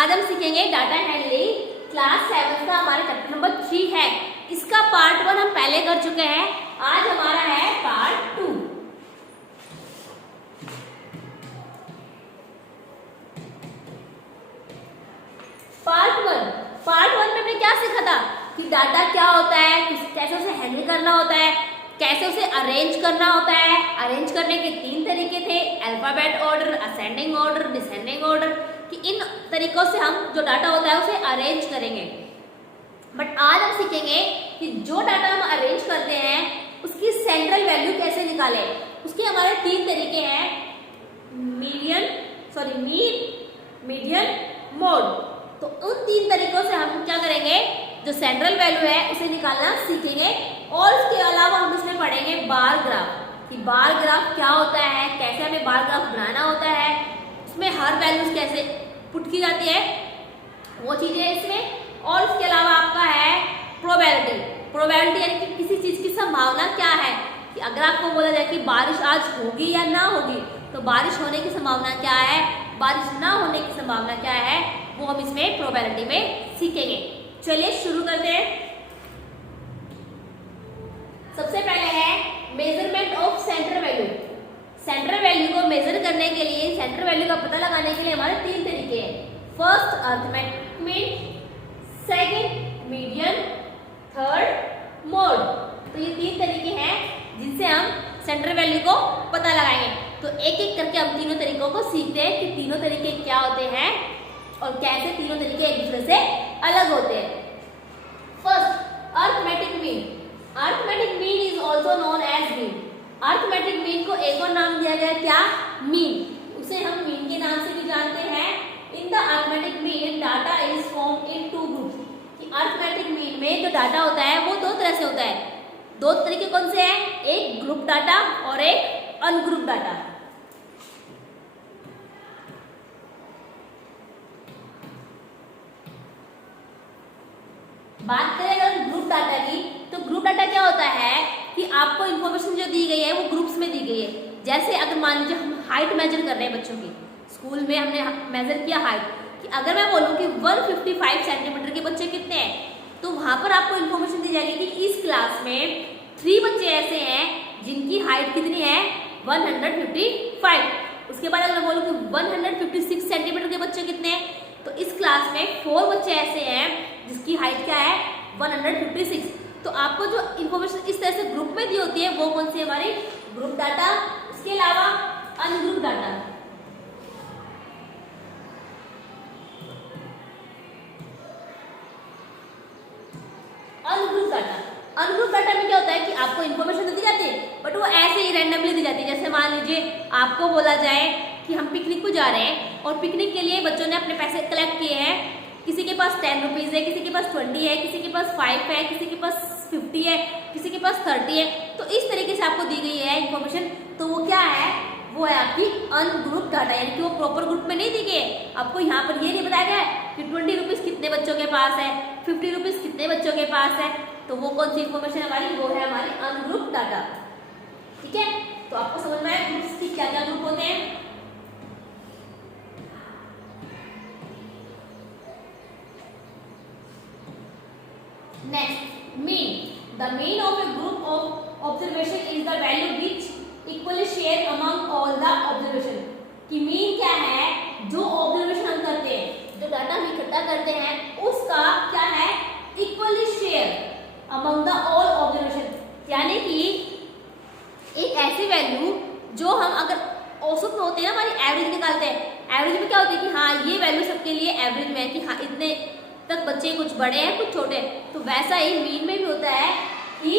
आज हम सीखेंगे डाटा हैंडलिंग। क्लास 7 का हमारा चैप्टर नंबर 3 है। इसका पार्ट 1 हम पहले कर चुके हैं। आज हमारा है पार्ट 2। पार्ट 1 में हमने क्या सीखा था कि डाटा क्या होता है, कैसे उसे हैंडल करना होता है, कैसे उसे अरेंज करना होता है। अरेंज करने के 3 तरीके थे, alphabet order, ascending order, descending order, कि इन तरीकों से हम जो डाटा होता है उसे अरेंज करेंगे। बट आज हम सीखेंगे कि जो डाटा हम अरेंज करते हैं उसकी सेंट्रल वैल्यू कैसे निकालें। उसके हमारे 3 तरीके हैं, मीन, मीडियन, मोड। तो उन 3 तरीकों से हम क्या करेंगे, जो सेंट्रल वैल्यू है उसे निकालना सीखेंगे। और उसके अलावा हम इसमें पढ़ेंगे बार ग्राफ, कि बार ग्राफ क्या होता है, कैसे हमें बार ग्राफ बनाना होता है, उसमें हर वैल्यूज कैसे पुट की जाती है, वो चीजें इसमें। और इसके अलावा आपका है प्रोबेबिलिटी यानी कि किसी चीज की संभावना क्या है, कि अगर आपको बोला जाए कि बारिश आज होगी या ना होगी, तो बारिश होने की संभावना क्या है, बारिश ना होने की संभावना क्या है, वो हम इसमें प्रोबेबिलिटी में सीखेंगे। चलिए शुरू करते हैं। सबसे पहले है measurement of central value. Central value को मेजर करने के लिए, सेंट्रल वैल्यू का पता लगाने के लिए हमारे 3 तरीके हैं। First arithmetic mean, second median, third mode. तो ये 3 तरीके हैं जिनसे हम सेंट्रल वैल्यू को पता लगाएंगे। तो एक एक करके हम तीनों तरीकों को सीखते हैं कि तीनों तरीके क्या होते हैं और कैसे तीनों तरीके एक दूसरे से अलग होते हैं। First arithmetic mean. Arithmetic mean is also known as mean. Arithmetic mean को एक और नाम दिया गया, क्या, मीन। उसे हम मीन के नाम से भी जानते हैं। In the arithmetic mean data is form in 2 groups. कि अरिथमेटिक मीन में जो डाटा होता है वो 2 तरह से होता है। 2 तरीके कौन से हैं, एक ग्रुप डाटा और एक अनग्रुप डाटा। बात करें अगर ग्रुप डाटा की, तो ग्रुप डाटा क्या होता है कि आपको इन्फॉर्मेशन जो दी गई है वो ग्रुप्स में दी गई है। जैसे अगर मान लीजिए हम हाइट मेजर कर रहे हैं बच्चों की, स्कूल में हमने मेजर किया हाइट, कि अगर मैं बोलूं कि 155 सेंटीमीटर के बच्चे कितने हैं, तो वहां पर आपको इन्फॉर्मेशन दी जाएगी कि इस क्लास में 3 बच्चे ऐसे हैं जिनकी हाइट कितनी है, 155। उसके बाद अगर मैं बोलूं कि 156 सेंटीमीटर के बच्चे कितने हैं, तो इस क्लास में 4 बच्चे ऐसे हैं जिसकी हाइट क्या है, 156। तो आपको जो इन्फॉर्मेशन इस तरह से ग्रुप में दी होती है वो कौन सी, हमारी ग्रुप डाटा। उसके अलावा अनग्रुप डाटा। अनग्रुप डाटा में क्या होता है कि आपको इन्फॉर्मेशन तो दी जाती है बट वो ऐसे ही रैंडमली दी जाती है। जैसे मान लीजिए आपको बोला जाए कि हम पिकनिक को जा रहे हैं और पिकनिक के लिए बच्चों ने अपने पैसे कलेक्ट किए हैं। किसी के पास 10 रुपीज है, किसी के पास 20 है, किसी के पास 5 है, किसी के पास 50 है, किसी के पास 30 है। तो इस तरीके से आपको दी गई है इन्फॉर्मेशन। तो वो क्या है, वो है आपकी अनग्रुप डाटा, यानी कि वो प्रॉपर ग्रुप में नहीं दी गई है। आपको यहाँ पर ये नहीं बताया गया है कि 20 रुपीज कितने बच्चों के पास है, 50 रुपीज कितने बच्चों के पास है। तो वो कौन सी इन्फॉर्मेशन हमारी, वो है हमारी अनग्रुप डाटा। ठीक है, तो आपको समझ में आया ग्रुप्स की क्या क्या ग्रुप होते हैं। Next, mean. The mean of A group of observation is the value which equally share among all the observation. कि मीन क्या है, जो ऑब्जर्वेशन हम करते हैं, जो डाटा हम इकट्ठा करते हैं, उसका क्या है, equally share among the all observation. यानी कि एक ऐसी वैल्यू जो हम अगर औसत में होते हैं ना, हमारी एवरेज निकालते हैं, एवरेज में क्या होती है कि हाँ ये वैल्यू सबके लिए एवरेज में है, कि हाँ इतने तक बच्चे, कुछ बड़े हैं कुछ छोटे। तो वैसा ही मीन में भी होता है कि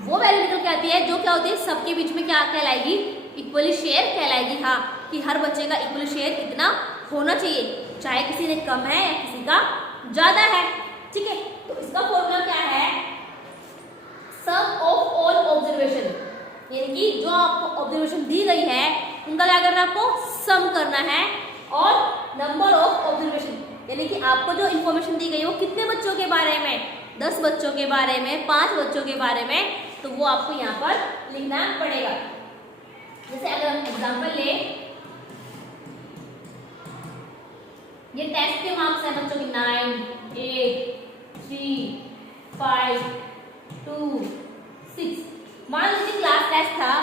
वो वैल्यू निकल के आती है जो क्या होती है, सबके बीच में क्या कहलाएगी, इक्वली शेयर कहलाएगी। हाँ, कि हर बच्चे का इक्वली शेयर इतना होना चाहिए, चाहे किसी ने कम है या किसी का ज्यादा है। ठीक है, तो इसका फॉर्मूला क्या है, सम ऑफ ऑल ऑब्जर्वेशन। यानी कि जो आपको ऑब्जर्वेशन दी गई है उनका क्या करना है, आपको सम करना है, और नंबर ऑफ ऑब्जर्वेशन, यानी कि आपको जो इन्फॉर्मेशन दी गई है वो कितने बच्चों के बारे में, 10 बच्चों के बारे में, 5 बच्चों के बारे में, तो वो आपको यहाँ पर लिखना पड़ेगा। जैसे अगर हम एग्जाम्पल ले, ये टेस्ट के मार्क्स हैं बच्चों के 9, 8, 3, 5, 2, 6। मान लीजिए क्लास टेस्ट था,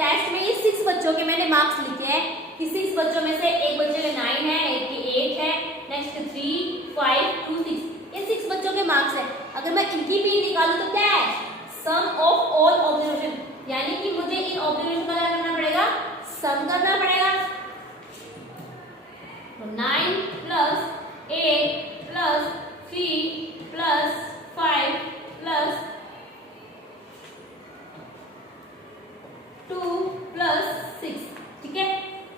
टेस्ट में ये 6 बच्चों के मैंने मार्क्स लिखे हैं कि 6 बच्चों में से एक बच्चे के 9 है, एक के 8 है, नेक्स्ट 3, 5, 2, 6, ये 6 बच्चों के मार्क्स है। अगर मैं इनकी मीन निकालूं तो क्या है, सम ऑफ ऑल ऑब्जर्वेशन, यानी कि मुझे इन ऑब्जर्वेशन का क्या करना पड़ेगा, सम करना पड़ेगा। तो 9 plus 8 plus 3 plus 5 plus 2 plus 6, ठीक है,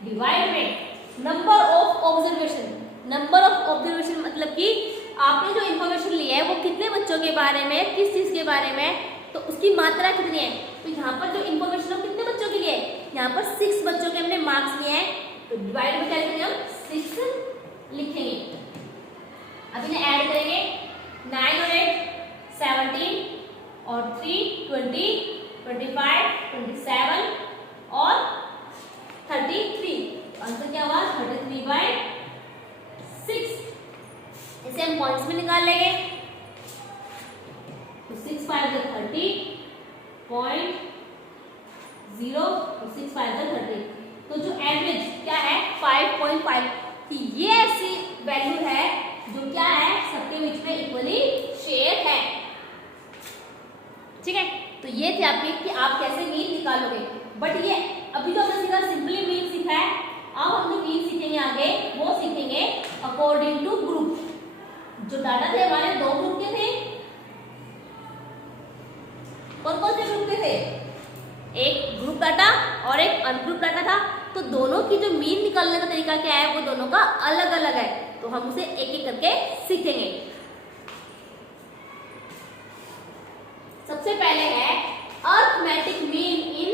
डिवाइड में number of observation. Number of observation मतलब कि आपने जो इंफॉर्मेशन ली है वो कितने बच्चों के बारे में, किस चीज के बारे में, तो उसकी मात्रा कितनी है। तो यहाँ पर जो इंफॉर्मेशन है कितने बच्चों के लिए, यहाँ पर 6 बच्चों के हमने मार्क्स लिए हैं, तो डिवाइड में क्या लिखेंगे हम, 6 लिखेंगे। अब इन्हें ऐड करेंगे, 9 और 8 17 और 3 20, 25, 27 और 33, आंसर क्या हुआ 33/6। इसे हम पॉइंट्स में निकाल लेंगे, तो 6 5 30 पॉइंट 0 और 6 5 30, तो जो एवरेज क्या है 5.5 थी। ये ऐसी वैल्यू है जो क्या है सबके बीच में इक्वली शेयर है, ठीक है। तो ये थे आपके कि आप कैसे मीन निकालोगे, बट ये अभी तो हमने सीधा सिंपली मीन सीखा है। अब हम जो मीन सीखेंगे आगे वो सीखेंगे अकॉर्डिंग टू ग्रुप। जो डाटा थे हमारे 2 ग्रुप के थे, कौन कौन से ग्रुप के थे, एक ग्रुप डाटा और एक अनग्रुप डाटा था। तो दोनों की जो मीन निकालने का तरीका क्या है वो दोनों का अलग अलग है, तो हम उसे एक एक करके सीखेंगे। सबसे पहले है arithmetic mean in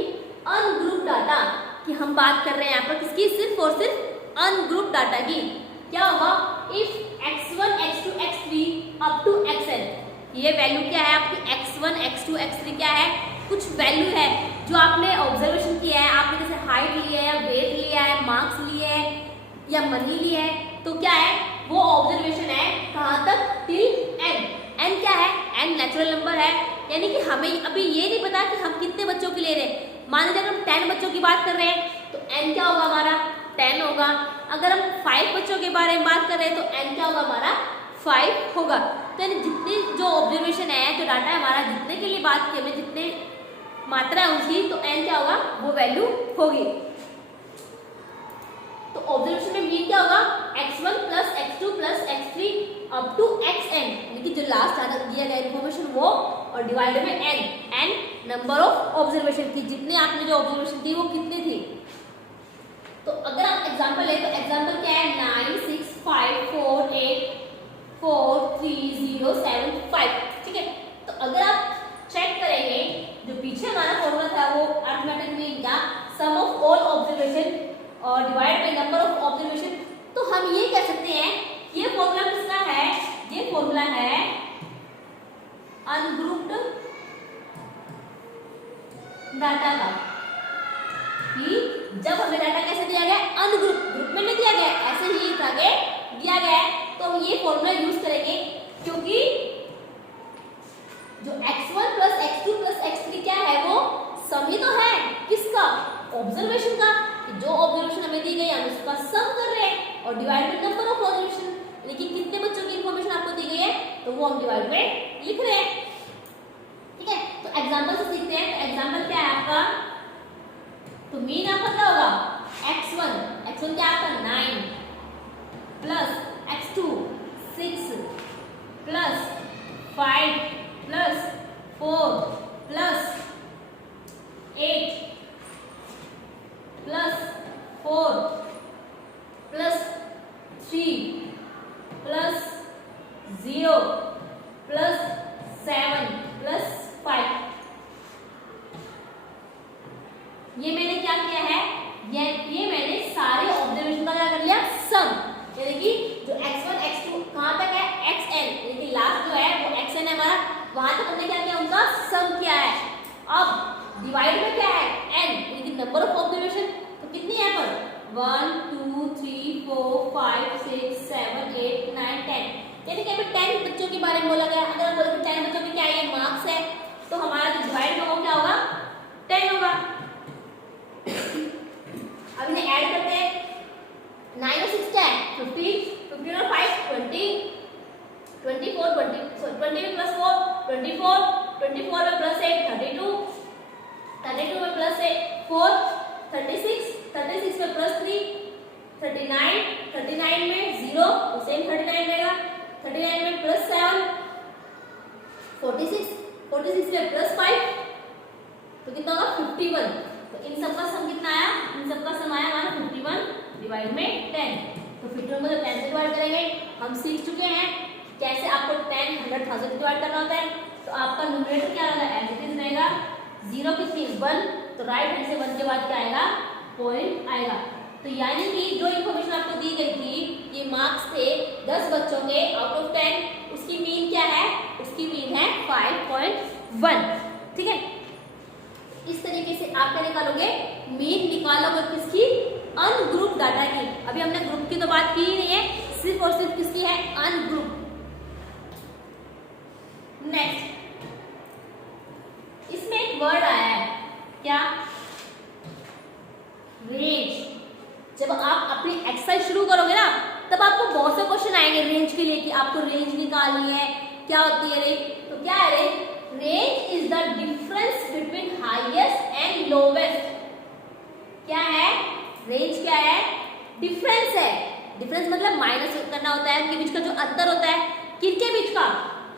ungroup data, कि हम बात कर रहे हैं यहाँ पर किसकी, सिर्फ और सिर्फ अनग्रुप डाटा की। क्या होगा, if x1 x2 x3 up to xn, ये वैल्यू क्या है आपकी, x1 x2 x3 क्या है, कुछ वैल्यू है जो आपने ऑब्जर्वेशन किया है, आपने जैसे हाइट ली है या वेट लिया है, मार्क्स लिए है या मनी ली है, तो क्या है वो ऑब्जर्वेशन है कहाँ तक, टिल n। n क्या है, n नेचुरल नंबर है, यानी कि हमें अभी ये नहीं पता कि हम कितने बच्चों के ले रहे हैं। मान लीजिए अगर हम 10 बच्चों की बात कर रहे हैं तो n क्या होगा हमारा 10 होगा। अगर हम 5 बच्चों के बारे में बात कर रहे हैं तो n क्या होगा हमारा 5 होगा। तो यानी जितनी जो ऑब्जर्वेशन है, जो डाटा है हमारा, जितने के लिए बात की हमें, जितने मात्रा है उसकी, तो n क्या होगा वो वैल्यू होगी। तो ऑब्जर्वेशन में मीन क्या होगा, x1 plus x2 plus x3 up to xn, यानी कि जो लास्ट दिया गया इन्फॉर्मेशन वो, और डिवाइड में n नंबर ऑफ ऑब्जर्वेशन की, जितने आपने जो ऑब्जर्वेशन की वो कितनी थी। तो अगर आप एग्जांपल ले तो एग्जांपल क्या है, 9 6 5 4 8 4 3 0 7 5, ठीक है। तो अगर आप चेक करेंगे जो पीछे हमारा फॉर्मूला था वो अरिथमेटिक मीन का सम ऑफ ऑल ऑब्जर्वेशन और divide by number of observation, तो हम ये कह सकते हैं ये फॉर्मूला किसका है, ये फॉर्मूला है अनग्रुप्ड डाटा का, कि जब हमें डाटा कैसे दिया गया, अनग्रुप, ग्रुप में नहीं दिया गया, ऐसे ही आगे दिया गया है, तो हम ये फॉर्मूला यूज करेंगे, क्योंकि जो x1 plus x2 plus x3 क्या है वो सम ही तो है, किसका, ऑब्जर्वेशन का। जो ऑब्जर्वेशन हमें दी गई हम उसका सम कर रहे हैं, और divide by number of observation, लेकिन कितने बच्चों की इंफॉर्मेशन आपको दी गई है तो वो हम डिवाइड में लिख रहे हैं, ठीक है। तो एग्जांपल से सीखते हैं। तो एग्जांपल क्या है आपका, तो मीन आपका क्या होगा, x1 क्या आपका 9 plus x2 6 plus 5 plus 4 plus 8 plus 4 plus 3 plus 0 plus 7 plus 5। ये मैंने क्या किया है, ये मैंने सारे ऑब्जर्वेशन का क्या कर लिया, सम, यानी कि जो x1 x2 कहाँ तक है, xn, यानी कि लास्ट जो है वो xn है हमारा, वहां तक हमने क्या किया, उनका सम किया है। अब डिवाइड में क्या है n, यानी कि नंबर ऑफ ऑब्जर्वेशन, तो कितनी है पर 1 2 3 4 5 6 7 8 9 10, यानी कि अभी 10 बच्चों के बारे में बोला गया। अगर हम बोले 10 बच्चों की क्या ये मार्क्स है, तो हमारा जो डिवाइड होगा क्या होगा, 10 होगा। अब इन्हें ऐड करते हैं, 9 और 6 10, 15, 15 और 5 20, 24 20 में प्लस 4 24, 24 में प्लस 8 32, 32 में प्लस 4 36, 36 में प्लस 3 39, 39 में 0 तो सेम 39 रहेगा, 39 में प्लस 7 46, 46 में प्लस 5 तो कितना होगा 51। तो इन सब का सम कितना आया, इन सब का सम आया हमारा 51 डिवाइड में 10। तो 51 को जब 10 से डिवाइड करेंगे, हम सीख चुके हैं कैसे आपको 10 100 1000 डिवाइड करना होता है। तो आपका न्यूमरेटर क्या रहेगा, एज इट इज रहेगा, 0 कितनी 1, तो राइट हैंड से 1 के बाद क्या आएगा, पॉइंट आएगा। तो यानी कि जो इन्फॉर्मेशन आपको दी गई थी, ये मार्क्स थे 10 बच्चों के आउट ऑफ 10, उसकी मीन क्या है, उसकी मीन है 5.1। ठीक है, इस तरीके से आप क्या निकालोगे, मीन निकालोगे किसकी, अनग्रुप डाटा की। अभी हमने ग्रुप की तो बात की ही नहीं है, सिर्फ और सिर्फ किसकी है, अनग्रुप। नेक्स्ट, इसमें एक वर्ड आया है, क्या, रेंज। जब आप अपनी एक्सरसाइज शुरू करोगे ना, तब आपको बहुत से क्वेश्चन आएंगे रेंज के लिए कि आपको रेंज निकालनी है, क्या होती है रेंज। तो क्या है range, range is the difference between highest and lowest. क्या है रेंज, क्या है, डिफरेंस है। डिफरेंस मतलब माइनस करना होता है, उनके बीच का जो अंतर होता है, किनके बीच का,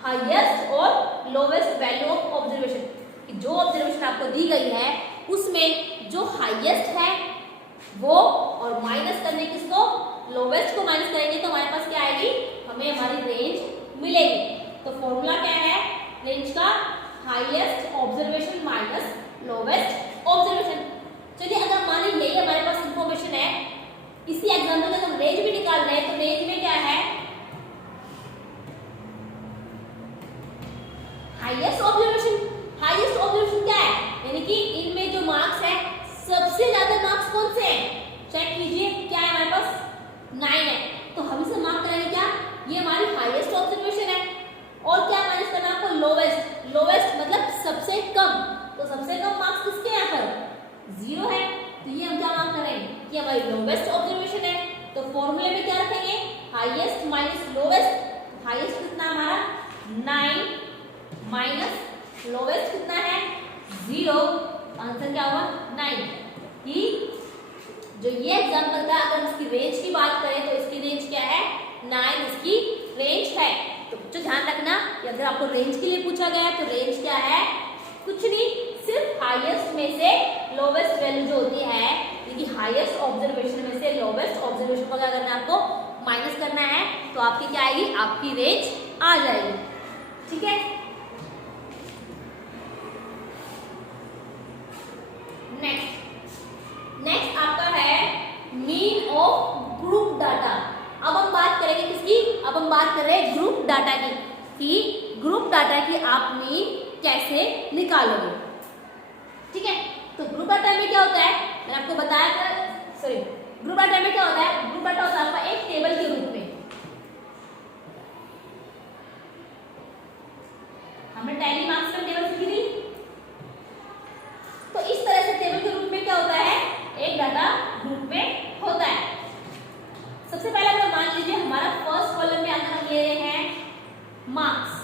हाईएस्ट और लोवेस्ट वैल्यू ऑफ ऑब्जर्वेशन। जो ऑब्जर्वेशन आपको दी गई है उसमें जो हाईएस्ट है वो, और माइनस करने किसको, लोवेस्ट को माइनस करेंगे तो हमारे पास क्या आएगी, हमें हमारी रेंज मिलेगी। तो फॉर्मूला क्या है रेंज का, highest observation minus lowest observation. चलिए अगर मान लीजिए यही हमारे पास इंफॉर्मेशन है, इसी एग्जांपल में हम रेंज भी निकाल रहे हैं, तो रेंज में क्या है, हाईएस्ट ऑब्जर्वेशन। हाईएस्ट ऑब्जर्वेशन क्या है, यानी कि इनमें जो मार्क्स है, सबसे ज्यादा मार्क्स कौन से हैं, चेक कीजिए, क्या है हमारे पास 9 है, तो हम इसे मार्क करेंगे क्या, ये हमारी हाईएस्ट ऑब्जर्वेशन है। और क्या माइनस करना है आपको, लोवेस्ट। लोवेस्ट मतलब सबसे कम, तो सबसे कम मार्क्स किसके यहाँ पर 0 है, तो ये हम क्या मार्क करेंगे कि हमारी लोवेस्ट ऑब्जर्वेशन है। तो फॉर्मूले में क्या रखेंगे, हाईएस्ट माइनस लोवेस्ट। हाईएस्ट कितना हमारा 9 माइनस लोवेस्ट कितना है 0, आंसर क्या होगा 9। कि जो ये एग्जांपल था, अगर इसकी रेंज की बात करें तो इसकी रेंज क्या है, 9 इसकी रेंज है। तो बच्चों ध्यान रखना कि अगर आपको रेंज के लिए पूछा गया है तो रेंज क्या है, कुछ नहीं, सिर्फ हाईएस्ट में से लोवेस्ट वैल्यू जो होती है, यानी हाईएस्ट ऑब्जर्वेशन में से लोवेस्ट ऑब्जर्वेशन को क्या करना है, आपको माइनस करना है, तो आपकी क्या आएगी, आपकी रेंज आ जाएगी। ठीक है, नेक्स्ट आपका है मीन ऑफ ग्रुप डाटा। अब हम बात करेंगे किसकी, अब हम बात कर रहे हैं ग्रुप डाटा की, कि ग्रुप डाटा की आप मीन कैसे निकालोगे। ठीक है, तो ग्रुप डाटा में क्या होता है, मैंने आपको बताया था, सॉरी, ग्रुप डाटा में क्या होता है, ग्रुप डाटा होता है आपका एक टेबल के रूप में। हमने टैली मार्क्स में टेबल सीखी थी, तो इस तरह से टेबल के रूप में क्या होता है, एक डाटा ग्रुप में होता है। सबसे पहले अगर मान लीजिए हमारा फर्स्ट कॉलम में अगर हम ले रहे हैं मार्क्स,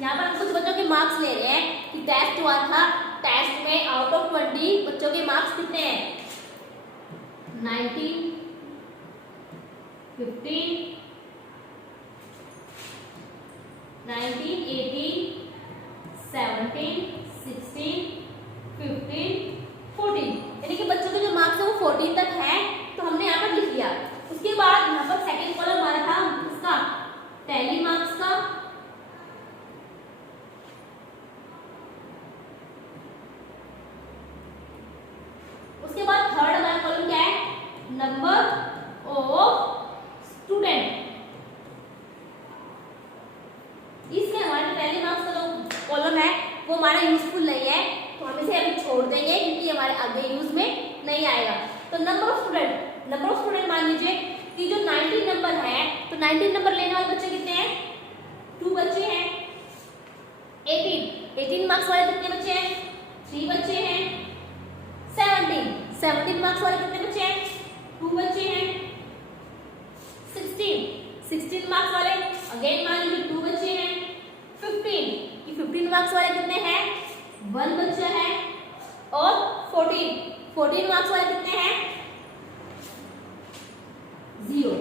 यहाँ पर हम कुछ बच्चों के मार्क्स ले रहे हैं कि टेस्ट हुआ था, टेस्ट में आउट ऑफ 20 बच्चों के मार्क्स कितने हैं, 19, 15, 19, 18, 17, 16, 15, 14, यानी कि बच्चों के जो मार्क्स है वो 14 तक है, तो हमने यहाँ पर लिख लिया। उसके बाद यहाँ पर सेकंड कॉलम हमारा था इसका टैली मार्क्स का, उसके बाद थर्ड हमारा कॉलम क्या है, नंबर ऑफ स्टूडेंट। इसमें हमारे टैली मार्क्स का जो कॉलम है वो हमारा यूजफुल नहीं है, तो हम इसे अभी छोड़ देंगे क्योंकि हमारे आगे यूज में नहीं आएगा। तो नंबर ऑफ स्टूडेंट मान लीजिए कि जो 19 नंबर है, तो 19 नंबर लेने वाले बच्चे कितने हैं? 2 बच्चे हैं। 18 मार्क्स वाले कितने बच्चे हैं? 3 बच्चे हैं। 17 मार्क्स वाले कितने बच्चे हैं? 2 बच्चे हैं। 16 मार्क्स वाले अगेन मान लीजिए 2 बच्चे हैं। 15 मार्क्स वाले कितने हैं? 1 बच्चा है। और 14 मार्क्स वाले कितने हैं? 0।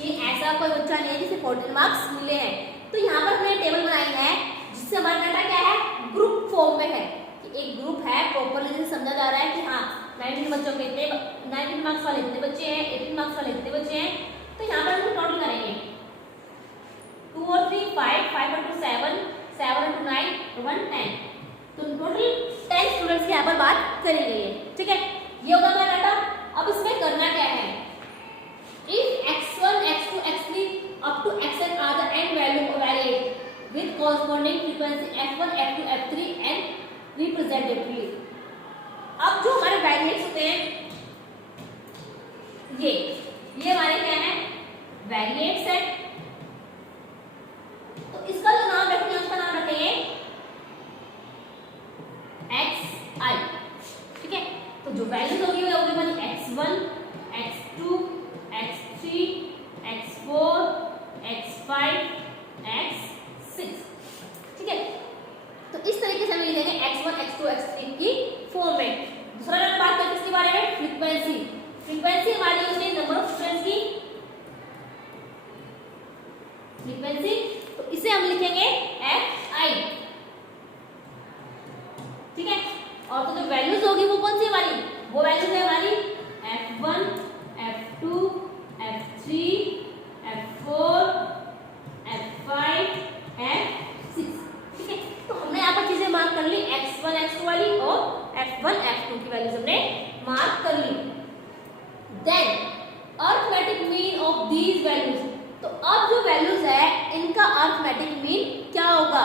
ये ऐसा कोई बच्चा नहीं है जिसे 14 मार्क्स मिले हैं। तो यहाँ पर हमने टेबल बनाई है जिससे हमारा डाटा क्या है? ग्रुप फॉर्म में है कि एक ग्रुप है, प्रॉपरली जैसे समझा जा रहा है कि हाँ 19 बच्चों के इतने 19 मार्क्स वाले इतने बच्चे हैं, 18 मार्क्स वाले इतने बच्चे हैं। तो यहाँ पर हम टोटल करेंगे 2 और 3 5 और 2 7 7 और 2 9 1 10। तो टोटल 10 स्टूडेंट्स की यहाँ पर बात करी गई है। ठीक है, ये होगा मेरा डाटा। अब इसमें करना क्या है? If x1, x2, x3 up to xn are the n value of variate with corresponding frequency f1, f2, f3 and representatively। अब जो हमारे वेरिएट्स होते हैं ये हमारे क्या है? वेरिएट्स है। तो इसका जो नाम रखेंगे उसका नाम रखेंगे xi। ठीक है, तो जो वैल्यूज होगी वो होगी हमारी x1, x2, x3, x4, x5, x6। ठीक है, तो इस तरीके से हम लिखेंगे x1, x2, x3 की फॉर्म में। दूसरा नंबर बात करते हैं इसके बारे में फ्रीक्वेंसी हमारी होती है नंबर ऑफ स्टूडेंट्स की फ्रीक्वेंसी। तो इसे हम लिखेंगे fi। ठीक है, और तो जो वैल्यूज होगी वो कौन सी हमारी? वो वैल्यूज है हमारी f1, f2, f3, f4, f5, f6। ठीक है, तो हमने यहाँ पर चीजें मार्क कर ली, x1, x2 वाली और f1, f2 की वैल्यूज हमने मार्क कर ली। Then arithmetic mean of these values. तो अब जो वैल्यूज है इनका अर्थमेटिक मीन क्या होगा?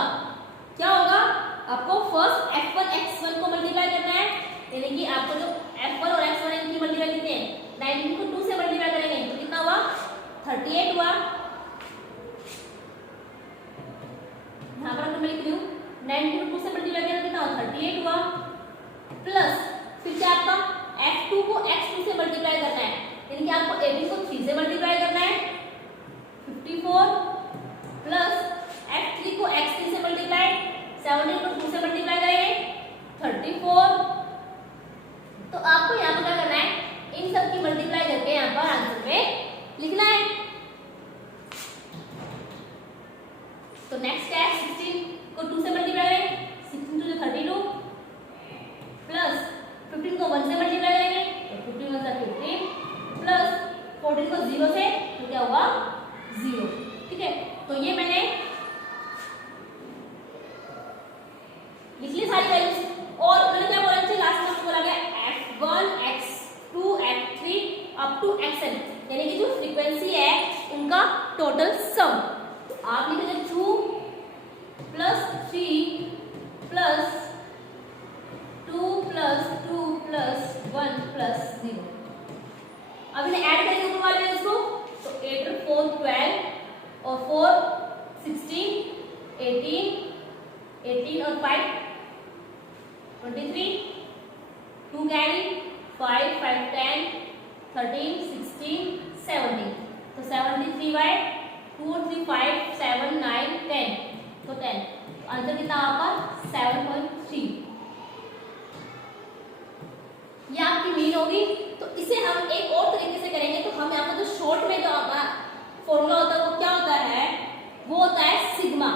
आपको फर्स्ट f1 x1 को मल्टीप्लाई करना है, यानी कि आपको जो f1 और x1 है इनकी मल्टीप्लाई कितने हैं? 19 को 2 से मल्टीप्लाई करेंगे तो कितना हुआ? 38 हुआ। यहाँ पर मैं लिख रही हूँ 19 को 2 से मल्टीप्लाई करेंगे कितना हुआ? 38 हुआ। प्लस फिर क्या आपका f2 को x2 से मल्टीप्लाई करना है, यानी कि आपको 18 को 3 से मल्टीप्लाई करना है 54। प्लस f3 को x3 से मल्टीप्लाई 17 को 2 से मल्टीप्लाई करेंगे 34। तो आपको यहाँ पर क्या करना है? इन सब की मल्टीप्लाई करके यहाँ पर आंसर में लिखना है। तो नेक्स्ट है 16 को 2 से मल्टीप्लाई करेंगे 16 to 32 प्लस 15 को 1 से मल्टीप्लाई करेंगे तो 15 1 15 प्लस 14 को 0 से तो क्या होगा? 0। ठीक है, तो ये मैंने लिख ली सारी वैल्यूज। और मैंने क्या बोला थे लास्ट में? बोला गया f1, x2, f3 up to xn, यानी कि जो फ्रीक्वेंसी है उनका टोटल सम। तो आप लिखेंगे 2 plus 3 plus 2 plus 2 plus 1 plus 0। अब इन्हें ऐड करेंगे ऊपर वाले वैल्यूज को, तो 8 और 4 12 और 4 16 18 और 5 23 2 कैरी 5 5 10 13 16 17। तो 73 बाय 2 और 3 5 7 9 10, तो 10। आंसर कितना आपका? 7.3। ये आपकी मीन होगी। तो इसे हम एक और तरीके से करेंगे। तो हम यहाँ पर जो शॉर्ट में जो फॉर्मूला होता है वो क्या होता है? वो होता है सिग्मा।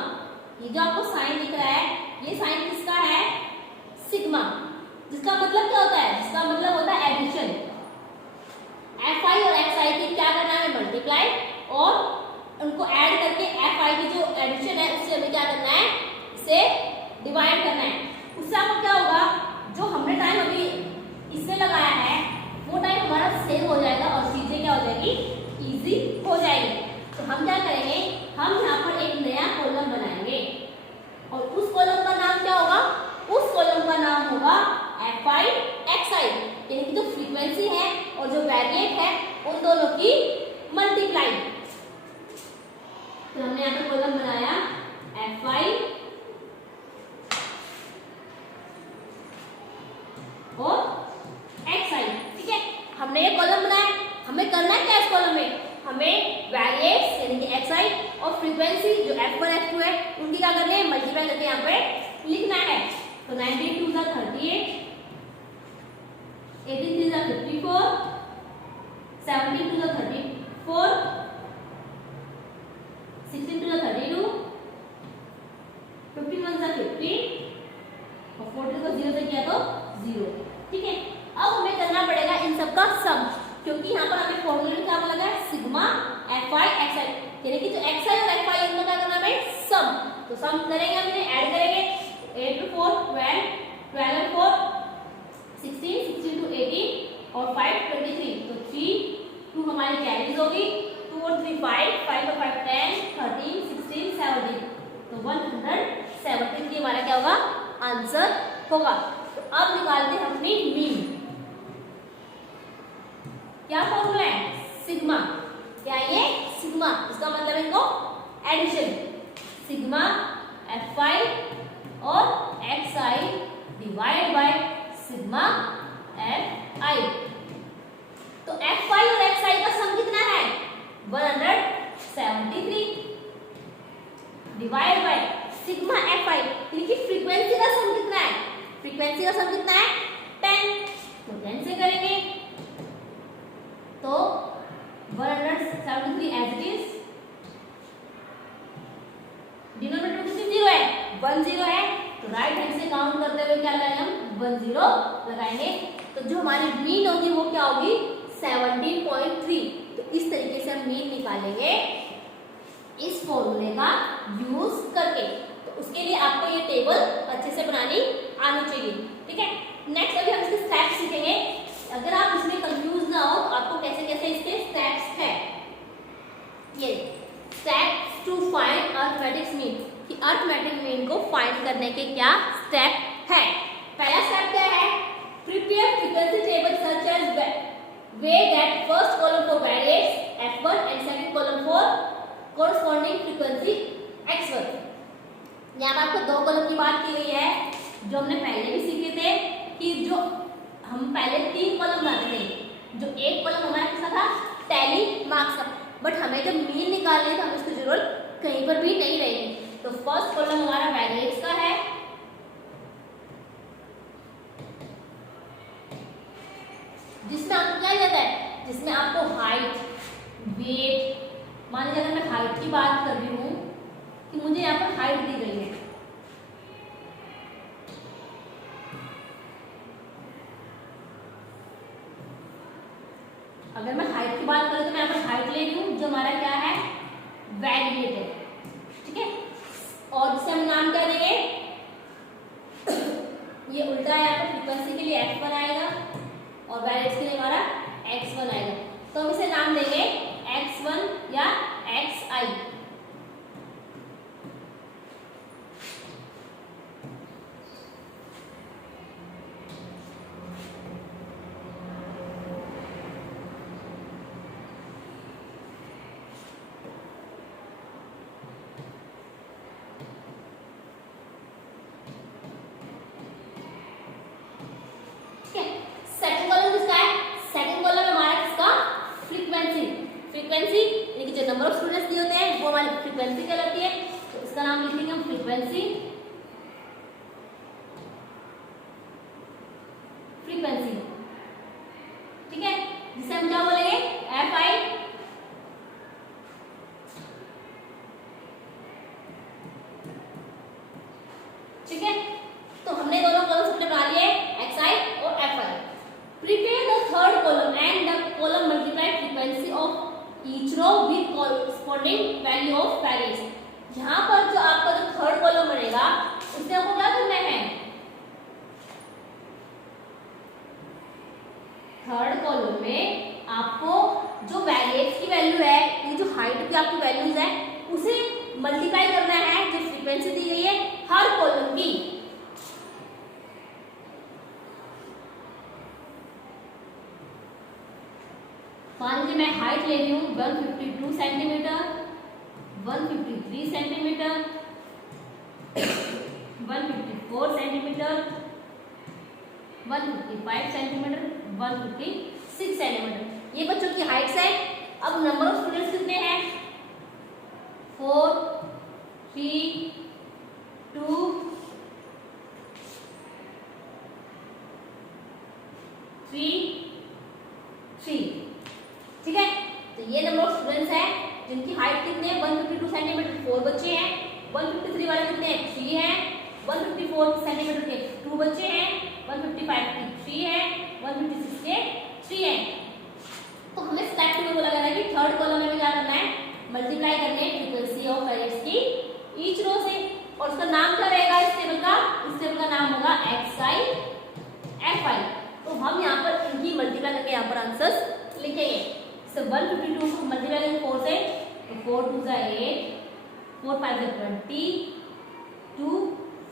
ये जो आपको साइन दिख रहा है ये साइन किसका है? सिग्मा। जिसका मतलब क्या होता है? जिसका मतलब होता है एडिशन। fi और xi की क्या करना है? मल्टीप्लाई, और उनको ऐड करके fi की जो एडिशन है उससे हमें क्या करना है? इसे डिवाइड करना है। उससे आपको क्या होगा? जो हमने टाइम अभी इससे लगाया है वो टाइम हमारा सेव हो जाएगा और चीजें क्या हो जाएगी? इजी हो जाएगी। तो हम क्या करेंगे? हम यहाँ पर एक नया कॉलम बनाएंगे और उस कॉलम का नाम क्या होगा? उस कॉलम का नाम होगा fi xi, यानी कि जो फ्रीक्वेंसी है और जो कॉलम बनाया Fi और Xi, ठीक है। हमने ये कॉलम बनाया, हमें करना है क्या इस कॉलम में, हमें वैरिएट्स यानी कि Xi और फ्रीक्वेंसी जो F1 F2 है उनकी क्या करनी है, मल्टीप्लाई करके यहाँ पे लिखना है। तो 19 2 38, 18 3 54, 17 2 34, 16 2 32, 15 1 15 और 40 को 0 से किया तो 0, ठीक है। अब हमें करना पड़ेगा इन सब का सम, क्योंकि यहाँ पर हमें फॉर्मूला क्या लगा है, सिग्मा Fi Xi, यानी कि जो Xi और Fi इनका क्या करना है, सम। तो सम करेंगे, हम इन्हें ऐड करेंगे, 8 to 4 12, 12 और 4 16, 16 to 18 और 5 23, तो 3 2 हमारी कैरीज होगी, 2 और 3 5, 5 और 5 10, 13 16 17, तो 173 हमारा क्या होगा, आंसर होगा। तो अब निकालते हैं अपनी मीन। क्या फॉर्मूला है, सिग्मा, क्या ये सिग्मा, इसका मतलब है इनको एडिशन, सिग्मा Fi और Xi divide by sigma Fi। तो Fi और Xi का सम कितना है, 173 डिवाइड बाय सिग्मा Fi, यानी कि फ्रीक्वेंसी का सम कितना है, फ्रीक्वेंसी का सम कितना है 10, तो 10 से करेंगे तो 173 एज इट इज, डिनोमिनेटर में 0 है, 10 है, तो राइट हैंड से काउंट करते हुए क्या लगाएंगे, हम 10 लगाएंगे। तो जो हमारी मीन होगी वो क्या होगी, 17.3। तो इस तरीके से हम मीन निकालेंगे इस फॉर्मूले का यूज करके। तो उसके लिए आपको ये टेबल अच्छे से बनानी आनी चाहिए, ठीक है। नेक्स्ट अभी हम इसके स्टेप्स सीखेंगे। अगर आप इसमें कंफ्यूज ना हो तो आपको कैसे कैसे इसके स्टेप्स है, ये steps to find arithmetic mean, कि अरिथमेटिक मीन को फाइंड करने के क्या स्टेप है। पहला स्टेप क्या है, prepare frequency table such as way that first column for variates F1 and second column for corresponding frequency X1। यहाँ पर आपको 2 कॉलम की बात की गई है, जो हमने पहले भी सीखे थे कि जो हम पहले 3 कॉलम बनाते थे, जो एक कॉलम हमारा किसका था, टैली मार्क्स का, बट हमें जब मीन निकालनी है तो हमें उसकी जरूरत कहीं पर भी नहीं रहेगी। तो फर्स्ट कॉलम हमारा वैरिएट्स का है, जिसमें आपको क्या जाता है, जिसमें आपको हाइट, वेट, मान लीजिए अगर मैं हाइट की बात कर रही हूँ कि मुझे यहाँ पर हाइट दी गई है, अगर मैं हाइट की बात करूं तो मैं यहाँ पर हाइट ले रही हूँ जो हमारा क्या है, वैरिएट है, ठीक है। और जिसे हम नाम क्या देंगे, ये उल्टा है, यहाँ पर फ्रीक्वेंसी के लिए F1 आएगा और वैरिएट्स के लिए हमारा X1 आएगा, तो हम इसे नाम देंगे X1 या Xi। फ्रीक्वेंसी यानी कि जो नंबर ऑफ स्टूडेंट्स दिए होते हैं वो हमारी फ्रीक्वेंसी कहलाती है, तो इसका नाम लिखेंगे हम फ्रीक्वेंसी, फ्रीक्वेंसी, ठीक है, जिसे हम क्या बोलेंगे, Fi, ठीक है। तो हमने दोनों कॉलम सबने बना लिए, Xi और Fi। Prepare the third column and the column multiply frequency of each row with corresponding value of variance। यहाँ पर जो आपका जो थर्ड कॉलम बनेगा उसमें आपको क्या करना है, थर्ड कॉलम में आपको जो वैरिएट्स की वैल्यू है, ये जो हाइट की आपकी वैल्यूज है उसे मल्टीप्लाई करना है जो फ्रीक्वेंसी दी गई है हर कॉलम की। मान लीजिए मैं हाइट ले रही हूँ 152 centimetre, 153 centimetre, 154 centimetre, 155 centimetre, 156 centimetre. ये बच्चों की हाइट्स है। अब नंबर ऑफ स्टूडेंट्स कितने हैं? 4 3 2 3 3। ठीक है, तो ये नंबर ऑफ स्टूडेंट्स हैं जिनकी हाइट कितने हैं? 152 सेंटीमीटर 4 बच्चे हैं। 153 वाले कितने हैं? 3 हैं। 154 सेंटीमीटर के 2 बच्चे हैं। 155 के 3 हैं। 156 के 3 हैं। तो हमें स्टेप 2 में बोला गया है कि थर्ड कॉलम में क्या करना है? मल्टीप्लाई करने फ्रीक्वेंसी ऑफ वेरिएट्स की ईच रो से। और उसका नाम क्या रहेगा इस टेबल का? इस टेबल का नाम होगा xi fi। तो हम यहाँ पर इनकी मल्टीप्लाई करके यहाँ पर आंसर्स लिखेंगे। सो 152 को मल्टीप्लाई करेंगे 4 से, तो 4 2 जा 8, 4 5 जा 20, 2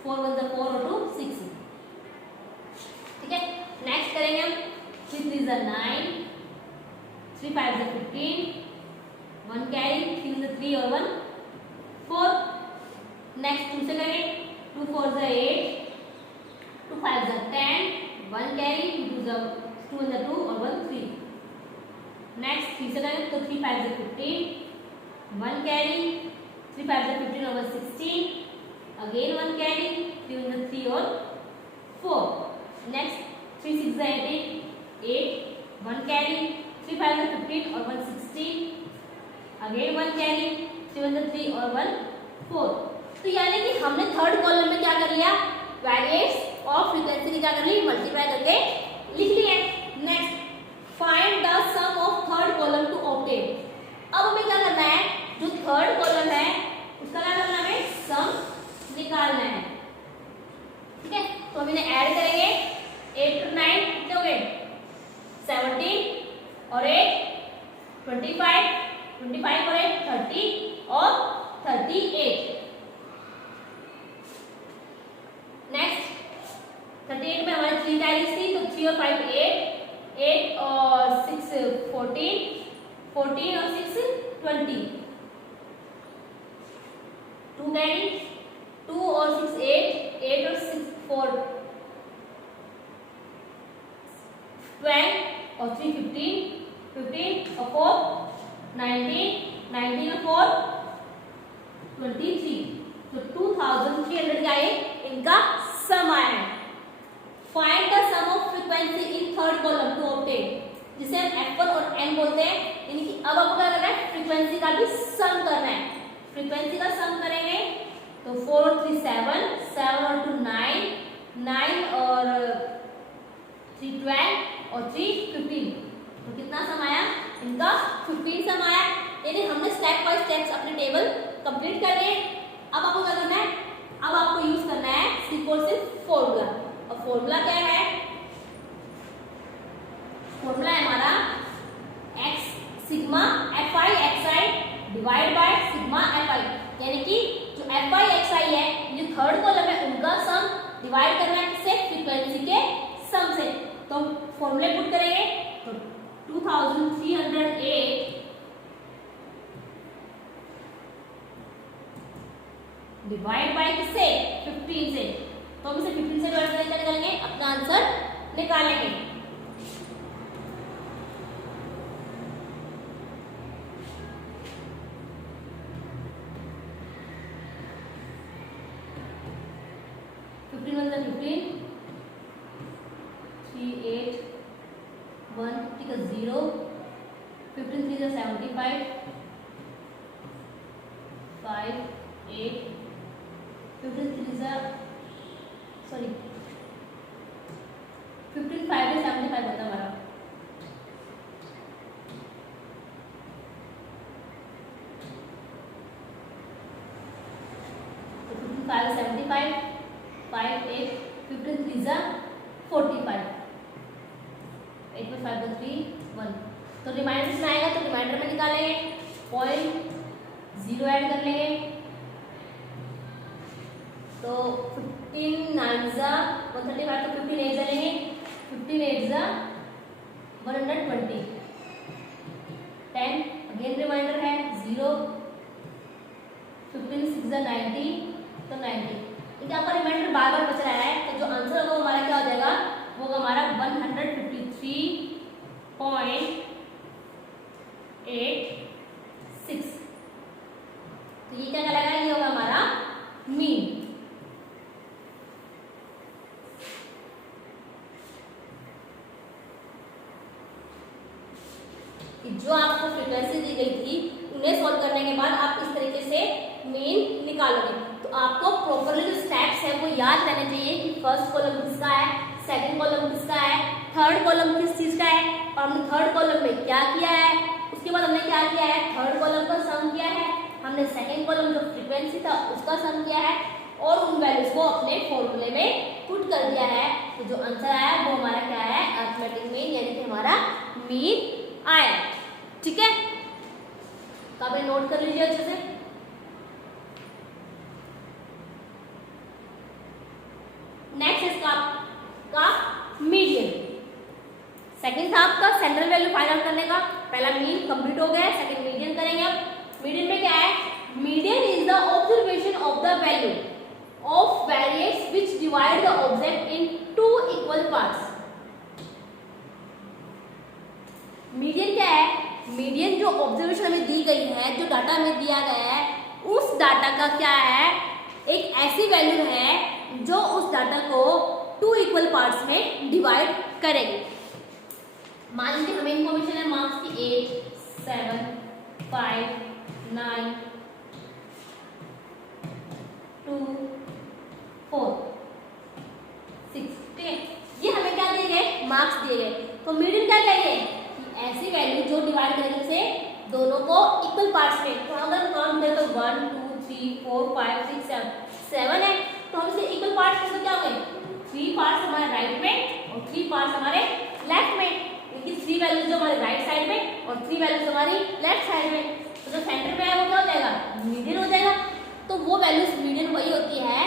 4 1 जा 4 और 2 6। ठीक है, नेक्स्ट करेंगे हम 3 3 जा 9, 3 5 जा 15, 1 कैरी, 3 जा 3 और 1 4। नेक्स्ट 2 से करेंगे, 2 4 जा 8, 2 5 जा 10, 1 कैरी, 2 जा 2 1 जा 2 और 1 3। नेक्स्ट 3 से करेंगे, तो 3 5 जा 15, 1 कैरी, 3 5 जा 15 और 1 16, अगेन 1 कैरी, 3 1 जा 3 और 4। नेक्स्ट 3 6 जा 18, 8, 1 कैरी, 3 5 जा 15 और 1 16, अगेन 1 कैरी, 3 1 जा 3 और 1 4। तो यानी कि हमने थर्ड कॉलम में क्या कर लिया? वेरिएट्स ऑफ फ्रीक्वेंसी की क्या कर ली? मल्टीप्लाई करके लिख लिया। Next find the sum of third column to obtain. अब हमें क्या करना है? जो थर्ड कॉलम है उसका क्या करना है? सम निकालना है। ठीक है, तो हम इन्हें ऐड करेंगे। 8 और 9 कितने हो गए? 17 और 8 25, 25 और 8 30 और 38। नेक्स्ट 38 में हमारे 3 कैरीज थी, तो 3 और 5 8, 8 और 6 14, 14 और 6 20, 2 कैरी, 2 और 6 8, 8 और 6 4 12 और 3 15, 15 और 4 19, 19 और 4 23। तो 2300 क्या है? इनका सम आया है। Find the sum of frequency in third column to obtain, जिसे हम F1 और N बोलते हैं। यानी कि अब आपको क्या करना है? फ्रीक्वेंसी का भी सम करना है। फ्रीक्वेंसी का सम करेंगे तो 4 और 3 7, 7 और 2 9, 9 और 3 12 और 3 15। तो कितना सम आया? इनका 15 सम आया। यानी हमने स्टेप बाय स्टेप्स अपने टेबल कंप्लीट कर लिए। अब आपको क्या करना है? अब आपको यूज करना है सिंपल से फॉर्मूला। और फॉर्मूला क्या है? फॉर्मूला है हमारा x sigma fi xi divide by sigma fi। यानी कि जो fi xi है, जो थर्ड कॉलम है, उनका सम डिवाइड करना है किससे? फ्रीक्वेंसी के सम से। तो फॉर्मूले पुट करेंगे, तो 2308 डिवाइड बाय किससे? 15 से। तो हम इसे 15 से डिवाइड करके निकालेंगे, अपना आंसर निकालेंगे। मतलब 15 3 8 1 ठीक है 0 15 3 is 75 5 8 15 3 is sorry 15 5 is 75 होता हमारा। तो 15 5 is 75 5 8 15 3 is 45 8 में 5 3 1। तो रिमाइंडर में आएगा तो रिमाइंडर में निकालेंगे, 0 ऐड कर लेंगे। तो 15 9 जा 135 तो 15 8 लेंगे, 15 8 जा 120 10 अगेन रिमाइंडर है 0 15 6 90, तो 90। इनका आपका रिमाइंडर बार बार बच रहा है, तो जो आंसर होगा वो हमारा क्या हो जाएगा, वो होगा हमारा 153.86। तो ये क्या कहलाएगा, ये होगा हमारा मीन। जो आपको फ्रीक्वेंसी दी गई थी उन्हें सॉल्व करने के बाद आप इस तरीके से मीन निकालोगे। तो आपको प्रॉपरली जो स्टेप्स है वो याद रहने चाहिए कि फर्स्ट कॉलम किसका है, सेकंड कॉलम किसका है, थर्ड कॉलम किस चीज का है, और हमने थर्ड कॉलम में क्या किया है, उसके बाद हमने क्या किया है, थर्ड कॉलम का सम किया है, हमने सेकंड कॉलम जो फ्रीक्वेंसी था उसका सम किया है, और उन वैल्यूज को अपने फॉर्मूले में पुट कर दिया है। तो जो आंसर आया वो हमारा क्या है, अरिथमेटिक मीन, यानी कि हमारा मीन आया। ठीक है, तो आप नोट कर लीजिए अच्छे से। नेक्स्ट इसका आपका मीडियन। सेकंड था आपका सेंट्रल वैल्यू फाइंड आउट करने का, पहला मीन कंप्लीट हो गया है, सेकंड मीडियन करेंगे। अब मीडियन में क्या है, median is the observation of the value of variates which divide the object in two equal parts. Median क्या है, मीडियन जो ऑब्जर्वेशन हमें दी गई है, जो डाटा हमें दिया गया है, उस डाटा का क्या है, एक ऐसी वैल्यू है जो उस डाटा को टू इक्वल पार्ट्स में डिवाइड करेगी। मान लीजिए हमें इंफॉर्मेशन है मार्क्स की 8 7 5 9 2 4 6, ठीक है, ये हमें क्या दिए गए, मार्क्स दिए गए। तो मीडियन क्या चाहिए, ऐसी वैल्यू जो डिवाइड करेंगे से दोनों को इक्वल पार्ट्स में। तो अगर काउंट करें तो 1 2 3 4 5 6 7 है, तो हम इसे इक्वल पार्ट्स में क्या हो गए, 3 पार्ट्स हमारे राइट में और 3 पार्ट्स हमारे लेफ्ट में, क्योंकि 3 वैल्यूज जो हमारे राइट साइड में और 3 वैल्यूज हमारी लेफ्ट साइड में। तो जो सेंटर में है वो क्या हो जाएगा, मीडियन हो जाएगा। तो वो वैल्यूज मीडियन वही होती है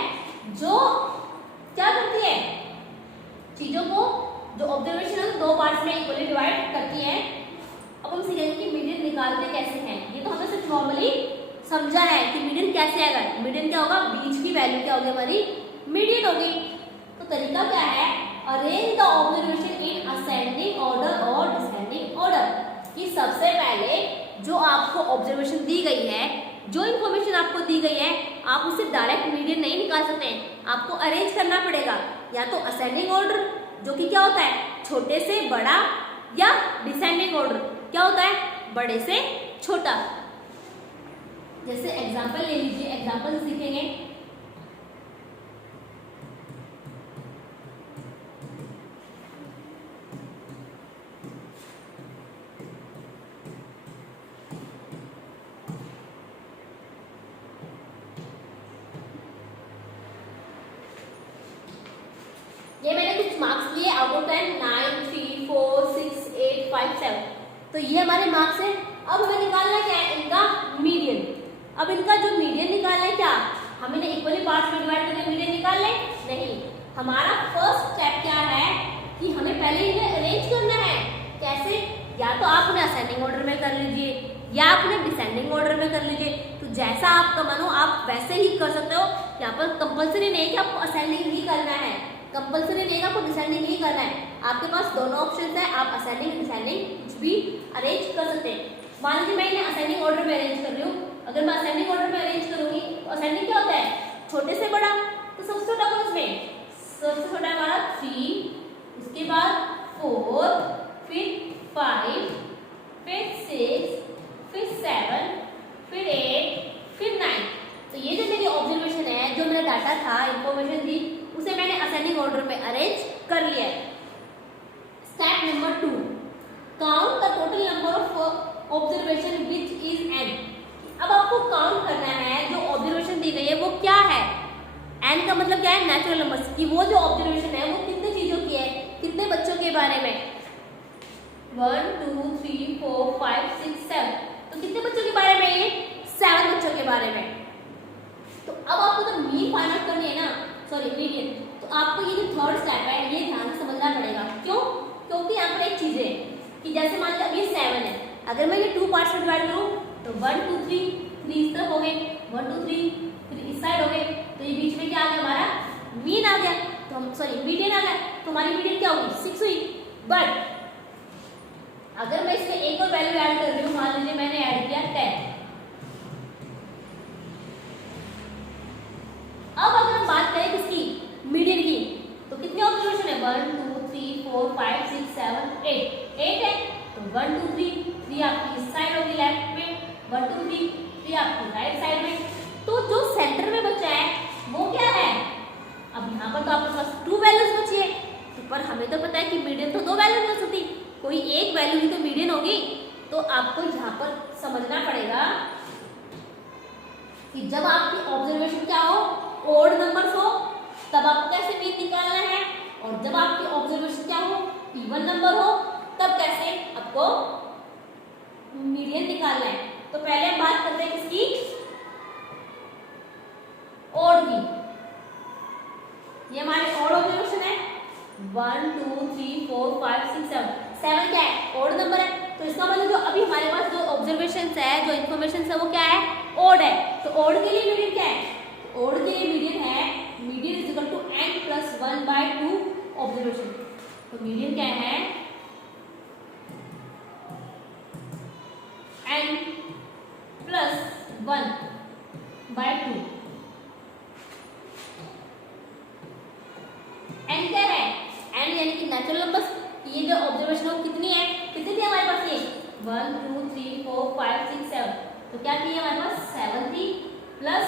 जो क्या करती है, चीजों को, जो ऑब्जर्वेशन है दो पार्ट्स में इक्वली डिवाइड करती है। अब हम सीखेंगे कि मीडियन निकालते कैसे हैं। ये तो हमने सिर्फ नॉर्मली समझा है कि मीडियन कैसे आएगा। मीडियन क्या होगा, बीच की वैल्यू क्या होगी, हमारी मीडियन होगी। तो तरीका क्या है, arrange the observation in ascending order और डिसेंडिंग ऑर्डर। कि सबसे पहले जो आपको ऑब्जर्वेशन दी गई है, जो इन्फॉर्मेशन आपको दी गई है, आप उसे डायरेक्ट मीडियन नहीं निकाल सकते हैं, आपको अरेंज करना पड़ेगा। या तो असेंडिंग ऑर्डर जो कि क्या होता है, छोटे से बड़ा, या डिसेंडिंग ऑर्डर क्या होता है, बड़े से छोटा। जैसे एग्जांपल ले लीजिए, एग्जांपल से सीखेंगे। ये मैंने कुछ मार्क्स लिए आउट ऑफ 10 9 3 4 6 8 5 7। तो ये हमारे मार्क्स है। अब हमें निकालना क्या है, इनका मीडियन। अब इनका जो मीडियन निकालना है, क्या हमें इक्वली पार्ट्स में डिवाइड करके मीडियन निकाल लें, नहीं। हमारा फर्स्ट स्टेप क्या है कि हमें पहले इन्हें अरेंज करना है। कैसे, या तो आप उन्हें असेंडिंग ऑर्डर में कर लीजिए या आप उन्हें डिसेंडिंग ऑर्डर में कर लीजिए। तो जैसा आपका मन हो आप वैसे ही कर सकते हो। यहाँ पर कंपल्सरी नहीं कि आपको असेंडिंग ही करना है, कंपल्सरी नहीं है आपको डिसेंडिंग ही करना है। आपके पास दोनों ऑप्शन है, आप असेंडिंग डिसेंडिंग कुछ भी अरेंज कर सकते हैं। मान लीजिए मैं इन्हें असेंडिंग ऑर्डर में अरेंज कर रही हूँ। अगर मैं असेंडिंग ऑर्डर में अरेंज करूंगी तो असेंडिंग क्या होता है, छोटे से बड़ा। तो सबसे छोटा कौन इसमें, सबसे छोटा हमारा 3, उसके बाद 4, फिर 5, फिर 6, फिर 7, फिर 8, फिर 9। तो ये जो मेरी ऑब्जर्वेशन है, जो मेरा डाटा था, इंफॉर्मेशन थी, उसे मैंने असेंडिंग ऑर्डर में अरेंज कर लिया है। Step number 2, count the total number of observation which is an. अब आपको काउंट करना है जो ऑब्जर्वेशन दी गई है वो क्या है। एन का मतलब क्या है, नेचुरल नंबर्स, कि वो जो ऑब्जर्वेशन है वो कितने चीजों की है, कितने बच्चों के बारे में। 1 2 3 4 5 6 7। तो कितने बच्चों के बारे में, ये 7 बच्चों के बारे में। तो अब आपको तो मीन फाइंड आउट करनी है ना, सॉरी मीडियन। तो आपको ये जो थर्ड स्टेप है ये ध्यान से समझना पड़ेगा। क्यों, क्योंकि यहाँ पर एक चीज है कि जैसे मान लीजिए अब ये 7 है, अगर मैं ये 2 पार्ट्स में डिवाइड करूँ तो 1 2 3 इस तरफ हो गए, 1 2 3, फिर इस साइड हो गए, तो ये बीच में क्या आ गया हमारा मीन आ गया, तो हम सॉरी मीडियन आ गया, तो हमारी मीडियन क्या होगी 6 हुई। बट अगर मैं इसमें एक और वैल्यू ऐड कर रही हूँ, मान लीजिए मैंने ऐड किया 10, अब अगर हम बात करें किसकी मीडियन की, तो कितने ऑब्जर्वेशन है 1 2 3 4 5 6 7 8 है, तो 1 2 3 आपकी इस साइड होगी लेफ्ट में, 1 2 3 आपकी राइट साइड में, तो जो सेंटर में बचा है वो क्या है, अब यहाँ पर तो आपके पास 2 वैल्यूज बची है, तो पर हमें तो पता है कि मीडियन तो 2 वैल्यू हो सकती, कोई एक वैल्यू ही तो मीडियन होगी, तो आपको यहाँ पर समझना पड़ेगा कि जब आपकी ऑब्जर्वेशन क्या हो ओड नंबर्स हो, तब आपको कैसे मीन निकालना है, और जब आपकी ऑब्जर्वेशन क्या हो इवन नंबर हो, तब कैसे आपको मीडियन निकालना है। तो पहले हम बात करते हैं किसकी, ओड की। ये हमारे ओड ऑब्जर्वेशन है 1 2 3 4 5 6 7, 7 क्या है ओड नंबर है, तो इसका मतलब जो अभी हमारे पास जो ऑब्जर्वेशन है, जो इन्फॉर्मेशन है वो क्या है ओड है, तो ओड के लिए मीडियन क्या है, ओड के लिए मीडियन है median is equal to n plus 1 by 2 observation, तो मीडियन क्या है n प्लस 1 बाय 2, n क्या है n यानी कि नेचुरल नंबर्स, ये जो ऑब्जर्वेशन हो कितनी है, कितनी थी हमारे पास ये 1 2 3 4 5 6 7, तो क्या थी हमारे पास 7 थी प्लस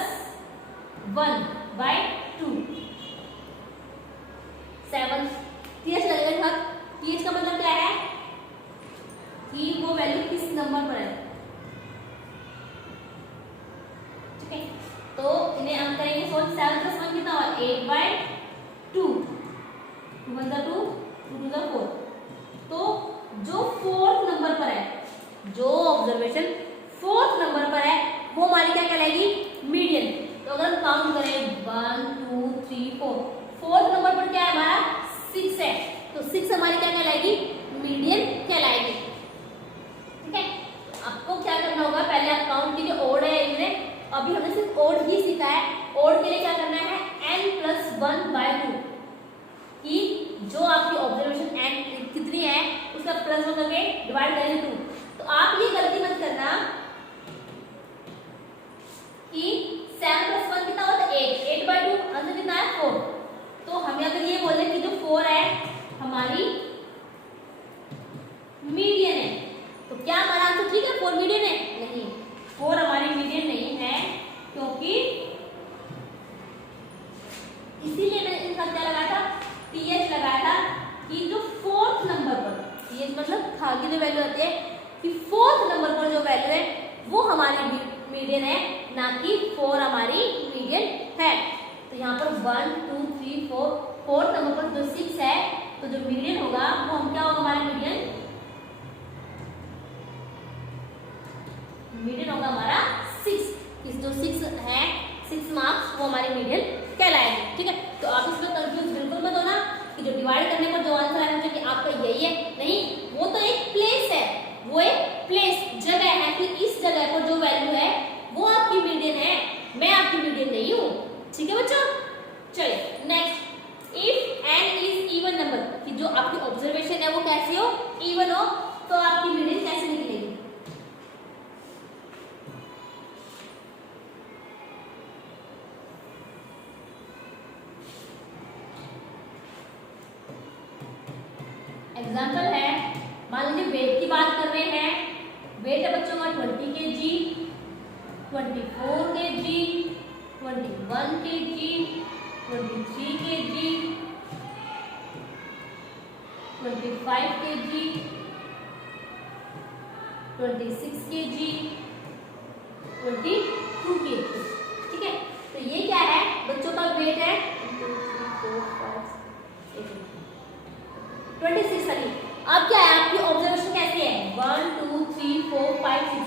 1 बाय 2, 7 th लगेगा था, th का मतलब क्या है कि वो वैल्यू किस नंबर पर है, ठीक है, तो इन्हें हम करेंगे सोल्व, 7 प्लस 1 कितना हुआ 8 बाय 2, 2 1 2 2 2 4, तो जो फोर्थ नंबर पर है, जो ऑब्जर्वेशन फोर्थ नंबर पर है वो हमारी क्या कहलाएगी मीडियन। तो अगर हम काउंट करें 1 2 3 4, फोर्थ नंबर पर क्या है हमारा 6 है, तो 6 हमारी क्या कहलाएगी मीडियन कहलाएगी, ठीक है। आपको क्या करना होगा, पहले आप काउंट कीजिए ओड है इनमें, अभी हमने सिर्फ ओड ही सीखा है, ओड के लिए क्या करना है n प्लस 1 बाय 2, कि जो आपकी ऑब्जर्वेशन n कितनी है उसका प्लस 1 करके डिवाइड करेंगे 2, तो आप ये गलती मत करना कि 7 प्लस 1 कितना होता है 8, 8 बाय 2 आंसर कितना है 4, तो हमें अगर ये बोले कि जो 4 है हमारी मीडियन है, तो क्या हमारा आंसर ठीक है 4 मीडियन है, नहीं 4 हमारी मीडियन नहीं है, क्योंकि इसीलिए मैंने इनका क्या लगाया था th लगाया था कि जो फोर्थ नंबर पर, th मतलब आगे जो वैल्यू आती है कि फोर्थ नंबर पर जो वैल्यू है वो हमारी मीडियन है, ना कि 4 हमारी मीडियन है। तो यहाँ पर 1 2 3 4, फोर्थ नंबर पर जो 6 है, तो जो मीडियन होगा वो हम क्या होगा हमारा मीडियन होगा हमारा 6, इस जो 6 है 6 मार्क्स वो हमारे मीडियन कहलाएंगे, ठीक है। तो आप इसमें कंफ्यूज बिल्कुल मत होना कि जो डिवाइड करने पर जो आंसर आना चाहिए कि आपका यही है, नहीं, वो तो एक प्लेस है, वो एक प्लेस जगह है कि इस जगह पर जो वैल्यू है वो आपकी मीडियन है, मैं आपकी मीडियन नहीं हूँ, ठीक है बच्चों। चलिए next, if n is even number, कि जो आपकी ऑब्जर्वेशन है वो कैसी हो इवन हो, तो आपकी मीडियन कैसे निकलेगी। एग्जाम्पल है, मान लीजिए वेट की बात कर रहे हैं, वेट है बच्चों का 20 kg, 24 kg, 21 kg, 23 kg, 25 kg, 26 kg, 22 kg, ठीक है। तो ये क्या है बच्चों का वेट है 26 वाली। अब क्या है आपकी ऑब्जर्वेशन कैसी है 1 2 3 4 5 6,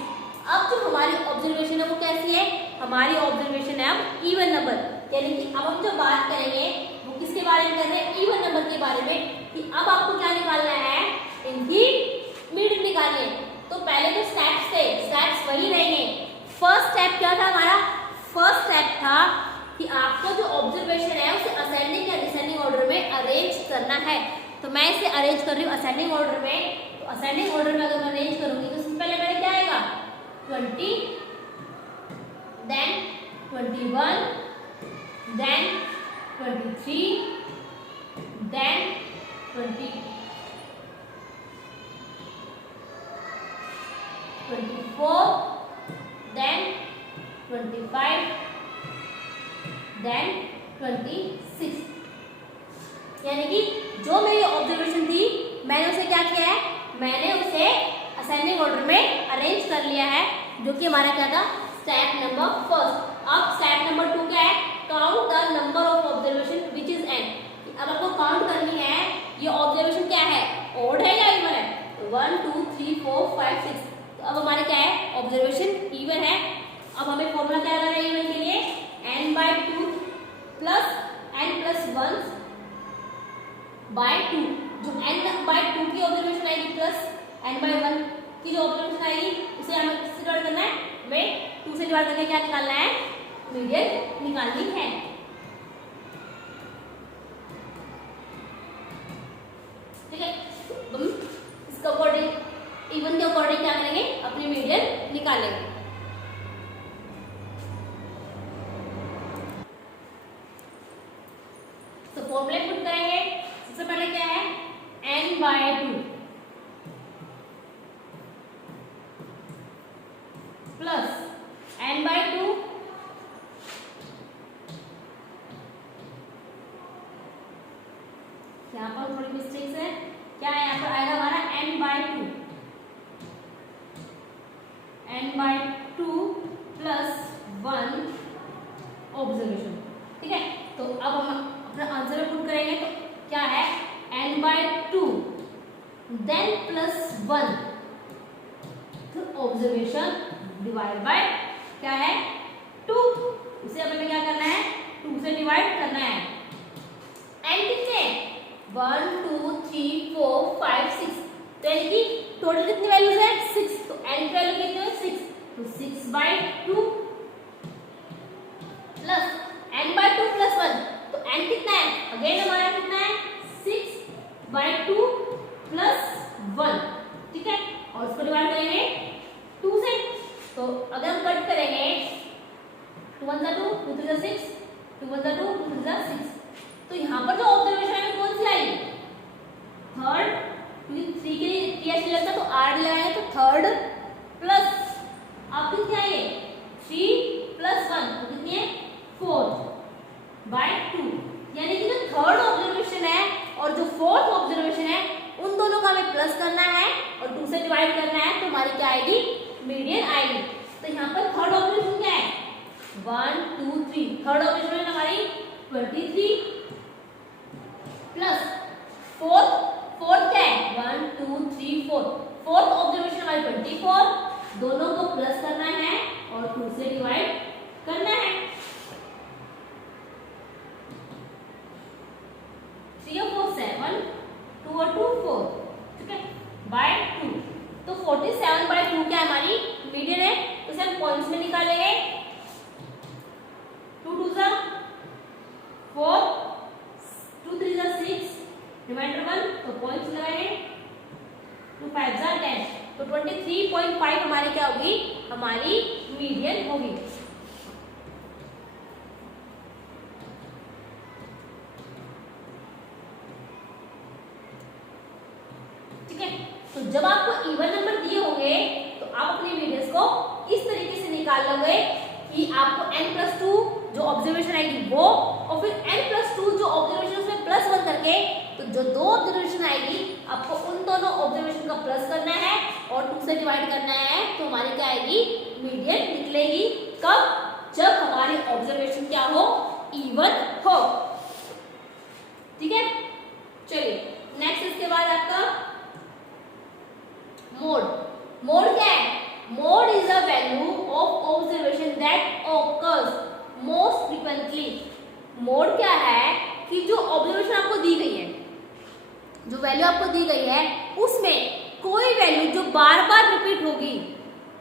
अब जो हमारी ऑब्जर्वेशन है वो कैसी है, हमारी ऑब्जर्वेशन है अब इवन नंबर, यानी कि अब हम जो बात करेंगे वो किसके बारे में कर रहे हैं इवन नंबर के बारे में, कि अब आपको क्या निकालना है इनकी मीडियन निकालनी है। तो पहले जो स्टेप्स थे स्टेप्स वही रहेंगे। फर्स्ट स्टेप क्या था हमारा फर्स्ट स्टेप था कि आपको जो ऑब्जर्वेशन है उसे असेंडिंग या डिसेंडिंग ऑर्डर में अरेंज करना है। तो मैं इसे अरेंज कर रही हूँ असेंडिंग ऑर्डर में। तो असेंडिंग ऑर्डर में अगर मैं अरेंज करूंगी तो सबसे पहले मेरे क्या आएगा 20, then 21, then 23, then 24, then 25, then 26। यानी कि जो मेरी ऑब्जर्वेशन थी मैंने उसे क्या किया है, मैंने उसे असेंडिंग ऑर्डर में अरेंज कर लिया है, जो कि हमारा क्या था स्टेप नंबर फर्स्ट। अब स्टेप नंबर 2 क्या है, count the number of observation which is an. अब आपको काउंट करनी है ये ऑब्जर्वेशन क्या है, ऑड है या इवन है। 1 2 3 4 5 6। तो अब हमारे क्या है ऑब्जर्वेशन इवन है। अब हमें फॉर्मूला क्या लगाना है इवन के लिए, n/2 प्लस n+1 by 2। जो n/2 की ऑब्जर्वेशन आएगी प्लस n/1 की जो ऑब्जर्वेशन आएगी उसे हमें किससे डिवाइड करना है, हमें 2 से डिवाइड करके क्या निकालना है, मीडियन निकालनी है। ठीक है, हम इसका अकॉर्डिंग इवन के अकॉर्डिंग क्या करेंगे, अपनी मीडियन निकालेंगे। तो फॉर्मूले पुट करेंगे। सबसे पहले क्या है n/2 प्लस n/2 यहाँ पर थोड़ी मिस्टेक्स है, क्या है यहाँ पर आएगा हमारा n/2 प्लस 1 ऑब्जर्वेशन। ठीक है, तो अब हम अपना आंसर में पुट करेंगे। तो क्या है n/2 then plus 1 observation divide by क्या है 2। इसे हमें क्या करना है, 2 से डिवाइड करना है। n कितने 1 2 3 4 5 6। तो यानी कि टोटल कितनी वैल्यूज है 6। तो n की वैल्यू कितनी है 6। तो 6/2 प्लस n/2 प्लस 1। तो n कितना है, अगेन हमारा कितना है 6/2 प्लस 1। ठीक है, और उसको डिवाइड करेंगे 2 से। तो अगर हम कट करेंगे 2 1 2 2 3 6, 2 1 2 2 3 6। तो यहाँ पर जो ऑब्जर्वेशन है कौन सी आई, थर्ड, क्योंकि 3 के लिए टी एच लगता तो आर डी लगाएंगे। तो थर्ड प्लस अब कितनी आई है 3 प्लस 1 तो कितनी है 4/2। यानी कि जो थर्ड ऑब्जर्वेशन है और जो फोर्थ ऑब्जर्वेशन है उन दोनों का हमें प्लस करना है और 2 से डिवाइड करना है। तो हमारी क्या आएगी, मीडियन आएगी। तो यहाँ पर थर्ड ऑब्जर्वेशन क्या है 1 2 3। थर्ड ऑब्जर्वेशन हमारी 23 प्लस फोर्थ क्या है 1 2 3 4। फोर्थ ऑब्जर्वेशन हमारी 24। दोनों को प्लस करना है और 2 से डिवाइड करना है। 3 और 4 7, 2 और 2 4। ठीक है, बाय 2। तो 47/2 क्या हमारी मीडियन है। तो इसे हम पॉइंट्स में निकालेंगे। 2 2 4, 2 3 6, रिमाइंडर 1। तो पॉइंट्स लगाएंगे। 2 5 10। तो 23.5 हमारी क्या होगी, हमारी मीडियन होगी। ठीक है, तो जब आपको इवन नंबर दिए होंगे तो आप अपने मीडियंस को इस तरीके से निकाल लोगे कि आपको n+2 जो ऑब्जर्वेशन आएगी वो, और फिर n+2 जो ऑब्जर्वेशन उसमें +1 करके, तो जो 2 ऑब्जर्वेशन आएगी आपको उन दोनों ऑब्जर्वेशन का प्लस करना है और 2 से डिवाइड करना है। तो हमारी क्या आएगी, मीडियन निकलेगी। कब, जब हमारी ऑब्जर्वेशन क्या हो, इवन हो। ठीक है, चलिए नेक्स्ट इसके बाद आपका मोड। मोड क्या है, mode is a value of observation that occurs most frequently. Mode क्या है कि जो ऑब्जर्वेशन आपको दी गई है, जो वैल्यू आपको दी गई है उसमें कोई वैल्यू जो बार बार रिपीट होगी,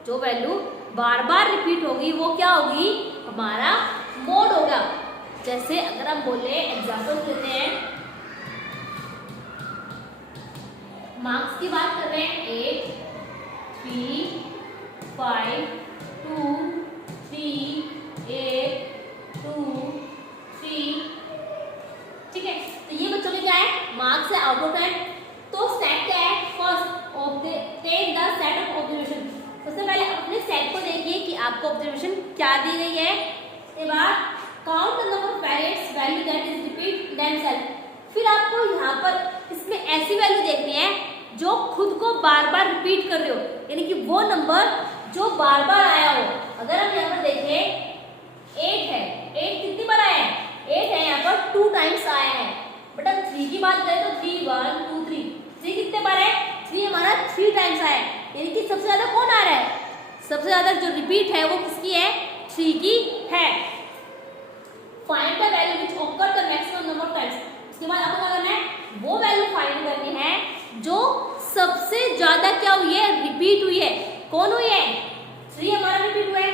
जो वैल्यू बार बार रिपीट होगी वो क्या होगी, हमारा मोड होगा। जैसे अगर हम बोले एग्जाम्पल देते हैं, मार्क्स की बात कर रहे हैं 8, 3, 5, 2, 3, 8, 2, 3, ठीक है। तो ये बच्चों के क्या है, मार्क्स है आउट ऑफ 10। तो सेट क्या है, first take the set of observation. सबसे पहले अपने सेट को देखिए कि आपको ऑब्जर्वेशन क्या दी गई है। इसके बाद count the number of values that is repeat themselves. फिर आपको यहाँ पर इसमें ऐसी वैल्यू देखनी है जो खुद को बार बार रिपीट कर रहे हो, यानी कि वो नंबर जो बार बार आया हो। अगर हम यहाँ पर देखें 8 है, 8 कितनी बार आया है, 8 है यहाँ पर 2 टाइम्स आया है। बट अब 3 की बात करें तो 3 1 2 3, 3 कितने बार है, 3 हमारा 3 टाइम्स आया है। यानी कि सबसे ज्यादा कौन आ रहा है, सबसे ज्यादा जो रिपीट है वो किसकी है, 3 की है। Find the value which occur the maximum number of times. उसके बाद आपको क्या करना है, वो वैल्यू फाइंड करनी है जो सबसे ज्यादा क्या हुई है, रिपीट हुई है। कौन हुई है, 3 हमारा रिपीट हुआ है।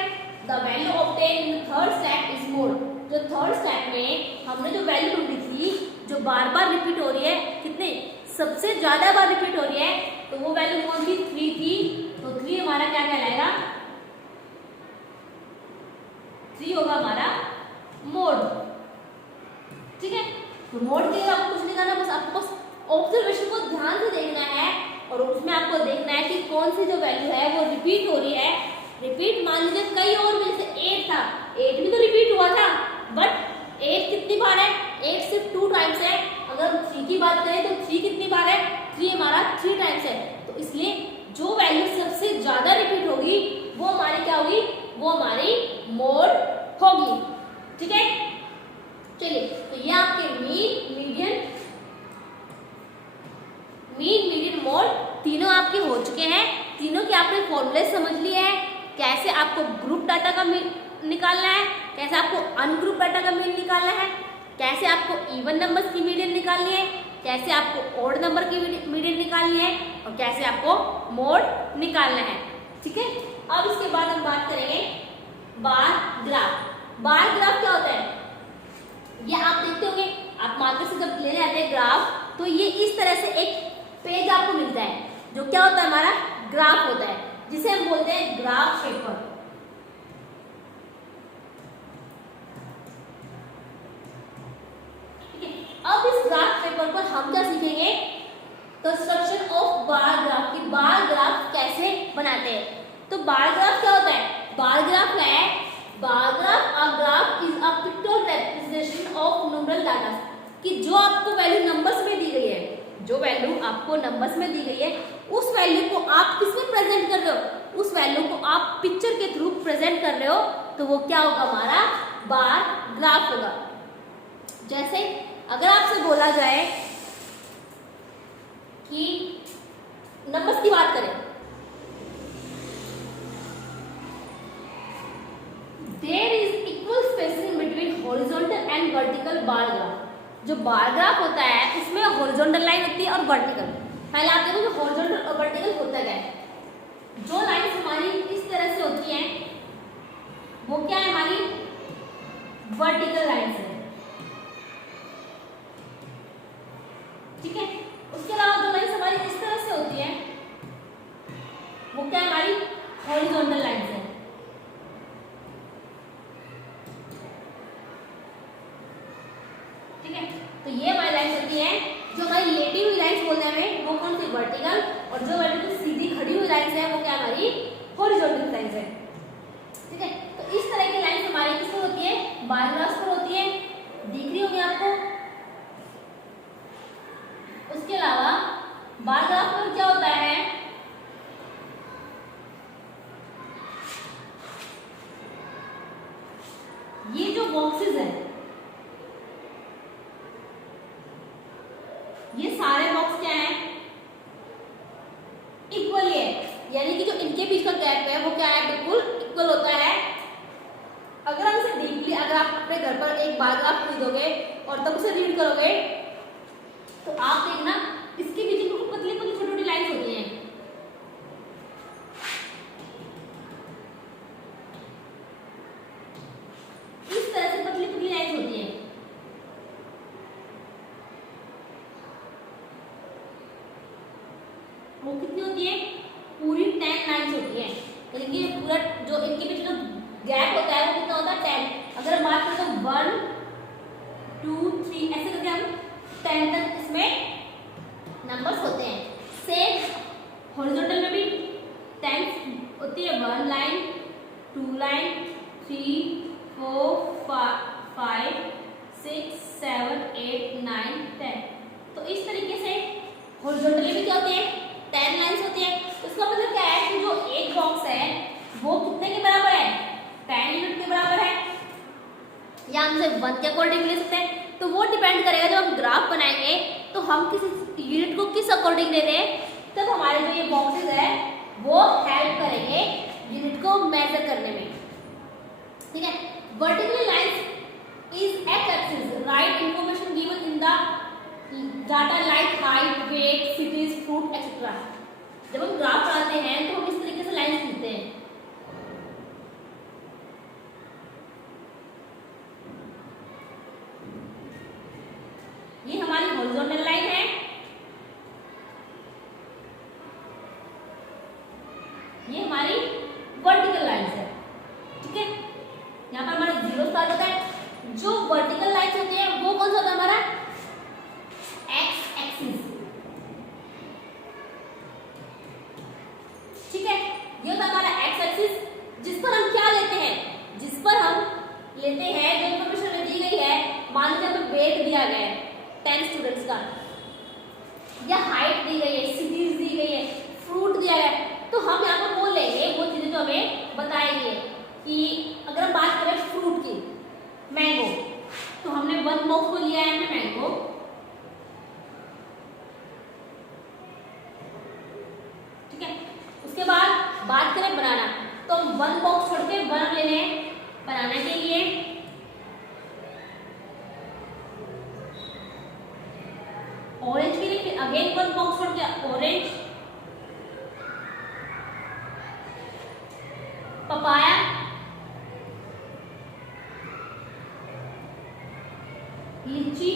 The value obtain in the third step is more. जो थर्ड स्टेप में हमने जो वैल्यू ढूंढी थी, जो बार बार रिपीट हो रही है, कितने, सबसे ज्यादा बार रिपीट हो रही है, तो वो वैल्यू कौन थी, 3 थी। तो 3 हमारा क्या कहलाएगा, 3 होगा हमारा मोड, ठीक है। तो मोड के लिए आपको कुछ नहीं करना, बस आपको बस ऑब्जर्वेशन को ध्यान से देखना है और उसमें आपको देखना है कि कौन सी जो वैल्यू है वो रिपीट हो रही है। रिपीट मान लीजिए कई और में, जैसे 8 था, 8 भी तो रिपीट हुआ था, बट 8 कितनी बार है, 8 सिर्फ 2 टाइम्स है। अगर हम 3 की बात करें तो 3 कितनी बार है, 3 हमारा 3 टाइम्स है। तो इसलिए जो वैल्यू सबसे ज्यादा रिपीट होगी वो हमारी क्या होगी, वो हमारी मोड होगी, ठीक है। चलिए, तो ये आपके मीन मीडियन मोड तीनों आपके हो चुके हैं। तीनों के आपने फॉर्मूले समझ लिए हैं, कैसे आपको ग्रुप डाटा का मीन निकालना है, कैसे आपको अनग्रुप डाटा का मीन निकालना है, कैसे आपको इवन नंबर्स की मीडियन निकालनी है, कैसे आपको ऑड नंबर की मीडियन निकालनी है और कैसे आपको मोड निकालना है, ठीक है। अब इसके बाद हम बात करेंगे बार ग्राफ। बार ग्राफ क्या होता है, ये आप देखते होंगे, आप मार्केट से जब लेने आते हैं ग्राफ, तो ये इस तरह से एक पेज आपको मिलता है जो क्या होता है, हमारा ग्राफ होता है, जिसे हम बोलते हैं ग्राफ पेपर। ठीक है, अब इस ग्राफ पेपर पर हम क्या सीखेंगे, कंस्ट्रक्शन ऑफ बार ग्राफ की, बार ग्राफ कैसे बनाते हैं। तो बार ग्राफ क्या होता है, बार ग्राफ क्या है, bar graph a graph is a pictorial representation of numeral data. कि जो आपको वैल्यू नंबर्स में दी गई है, जो वैल्यू आपको नंबर्स में दी गई है, उस वैल्यू को आप किसमें प्रेजेंट कर रहे हो, उस वैल्यू को आप पिक्चर के थ्रू प्रेजेंट कर रहे हो, तो वो क्या होगा, हमारा बार ग्राफ होगा। जैसे अगर आपसे बोला जाए कि नंबर्स की बात करें, there is equal spacing between horizontal and vertical bar graph. जो बार ग्राफ होता है उसमें हॉरिजॉन्टल लाइन होती है और वर्टिकल। पहले आप देखो जो हॉरिजॉन्टल और वर्टिकल होता क्या है, जो लाइंस हमारी इस तरह से होती हैं वो क्या है, हमारी वर्टिकल लाइंस है, ठीक है। उसके अलावा जो लाइंस हमारी इस तरह से होती है वो क्या है, हमारी हॉरिजॉन्टल लाइंस है, ठीक है। तो ये हमारी लाइंस होती है, जो हमारी लेटी हुई लाइंस बोलते हैं हमें, वो कौन सी, वर्टिकल। और जो वर्टिकल सीधी खड़ी हुई लाइंस है वो क्या हमारी हॉरिजॉन्टल लाइंस है, ठीक है। तो इस तरह की लाइंस हमारी किस पर होती है, बार ग्राफ पर होती है, दिख रही होगी आपको। उसके अलावा बार ग्राफ पर क्या होता है, ये जो बॉक्सेस है, ये सारे बॉक्स क्या है, इक्वल है, यानी कि जो इनके बीच का गैप है वो क्या है, बिल्कुल इक्वल होता है। अगर हम इसे डीपली, अगर आप अपने घर पर एक बार ग्राफ खरीदोगे और तब उसे रीड करोगे तो आप देखना इसके बीच बिल्कुल पतली पतली छोटी छोटी लाइंस होती हैं। वो कितनी होती है, पूरी 10 लाइन्स होती है, यानी कि पूरा जो इनके बीच जो गैप होता है वो कितना होता है 10। अगर हम बात करें तो 1 2 3 ऐसे करके हम 10 तक इसमें नंबर्स होते हैं। सेम हॉरिजॉन्टल में भी 10 होती है, 1 लाइन 2 लाइन 3 4 5 6 7 8 9 10। तो इस तरीके से हॉरिजॉन्टली भी क्या होती है 10 लाइन्स होती है। तो इसका मतलब क्या है कि जो एक बॉक्स है वो कितने के बराबर है, 10 यूनिट के बराबर है, या हम इसे 1 के अकॉर्डिंग ले सकते हैं। तो वो डिपेंड करेगा, जब हम ग्राफ बनाएंगे तो हम किसी यूनिट को किस अकॉर्डिंग लेते हैं, तब हमारे जो ये बॉक्सेस है वो हेल्प करेंगे यूनिट को मेजर करने में। ठीक है, vertical lines is X axis right information given in the data like height, weight, cities, fruit etcetera. जब हम ग्राफ बनाते हैं तो हम इस तरीके से लाइंस खींचते हैं। ये हमारी हॉरिजॉन्टल लाइन है, ये हमारी वर्टिकल लाइन है। ठीक है, यहाँ पर हमारा 0 स्टार्ट होता है। जो वर्टिकल लाइन्स होती है वो कौन सा होता है हमारा एक्स एक्सिस। ठीक है, ये होता है हमारा एक्स एक्सिस, जिस पर हम क्या लेते हैं, जिस पर हम लेते हैं जो इन्फॉर्मेशन हमें दी गई है। मान लीजिए हमें वेट दिया गया है 10 स्टूडेंट्स का, या हाइट दी गई है, सिटीज दी गई है, फ्रूट दिया गया है, तो हम यहाँ पर वो लेंगे वो चीजें जो हमें बताई गई है। कि अगर हम बात करें फ्रूट की, मैंगो, तो हमने 1 बॉक्स को लिया है हमने मैंगो। ठीक है, उसके बाद बात करें बनाना, तो हम 1 बॉक्स छोड़ के 1 ले लें बनाना के लिए। ऑरेंज के लिए अगेन 1 बॉक्स छोड़ के ऑरेंज। पपाया, लीची,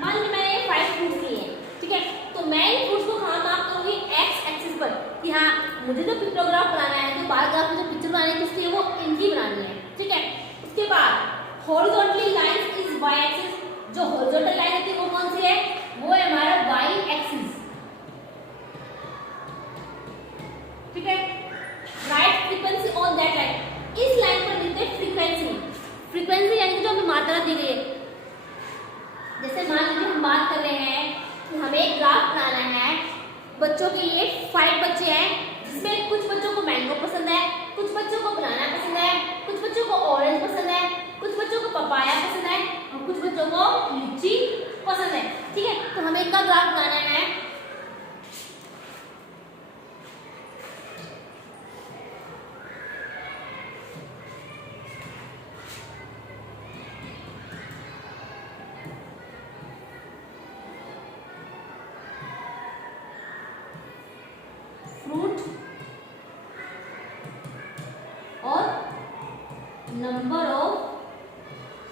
मान लीजिए मैंने ये 5 फ्रूट्स लिए हैं। ठीक है, तो मैं इन फ्रूट्स को कहाँ मार्क करूंगी एक्स एक्सिस पर, कि हाँ मुझे जो पिक्टोग्राफ बनाना है, जो बार ग्राफ में जो पिक्चर बनानी है किसकी है, वो इनकी बनानी है। ठीक है, उसके बाद horizontally lines is Y axis. जो हॉरिजॉन्टल लाइन होती है वो कौन सी है, वो है हमारा वाई एक्सिस। ठीक है, right frequency on that line. इस लाइन पर लिखते हैं फ्रीक्वेंसी। फ्रीक्वेंसी यानी कि जो हमें मात्रा दी गई है। जैसे मान लीजिए हम बात कर रहे हैं कि हमें एक ग्राफ बनाना है, बच्चों के लिए 5 बच्चे हैं, जिसमें कुछ बच्चों को मैंगो पसंद है, कुछ बच्चों को बनाना पसंद है, कुछ बच्चों को ऑरेंज पसंद है, कुछ बच्चों को पपाया पसंद है और कुछ बच्चों को लीची पसंद है। ठीक है, तो हमें इनका ग्राफ बनाना है। फ्रूट और नंबर ऑफ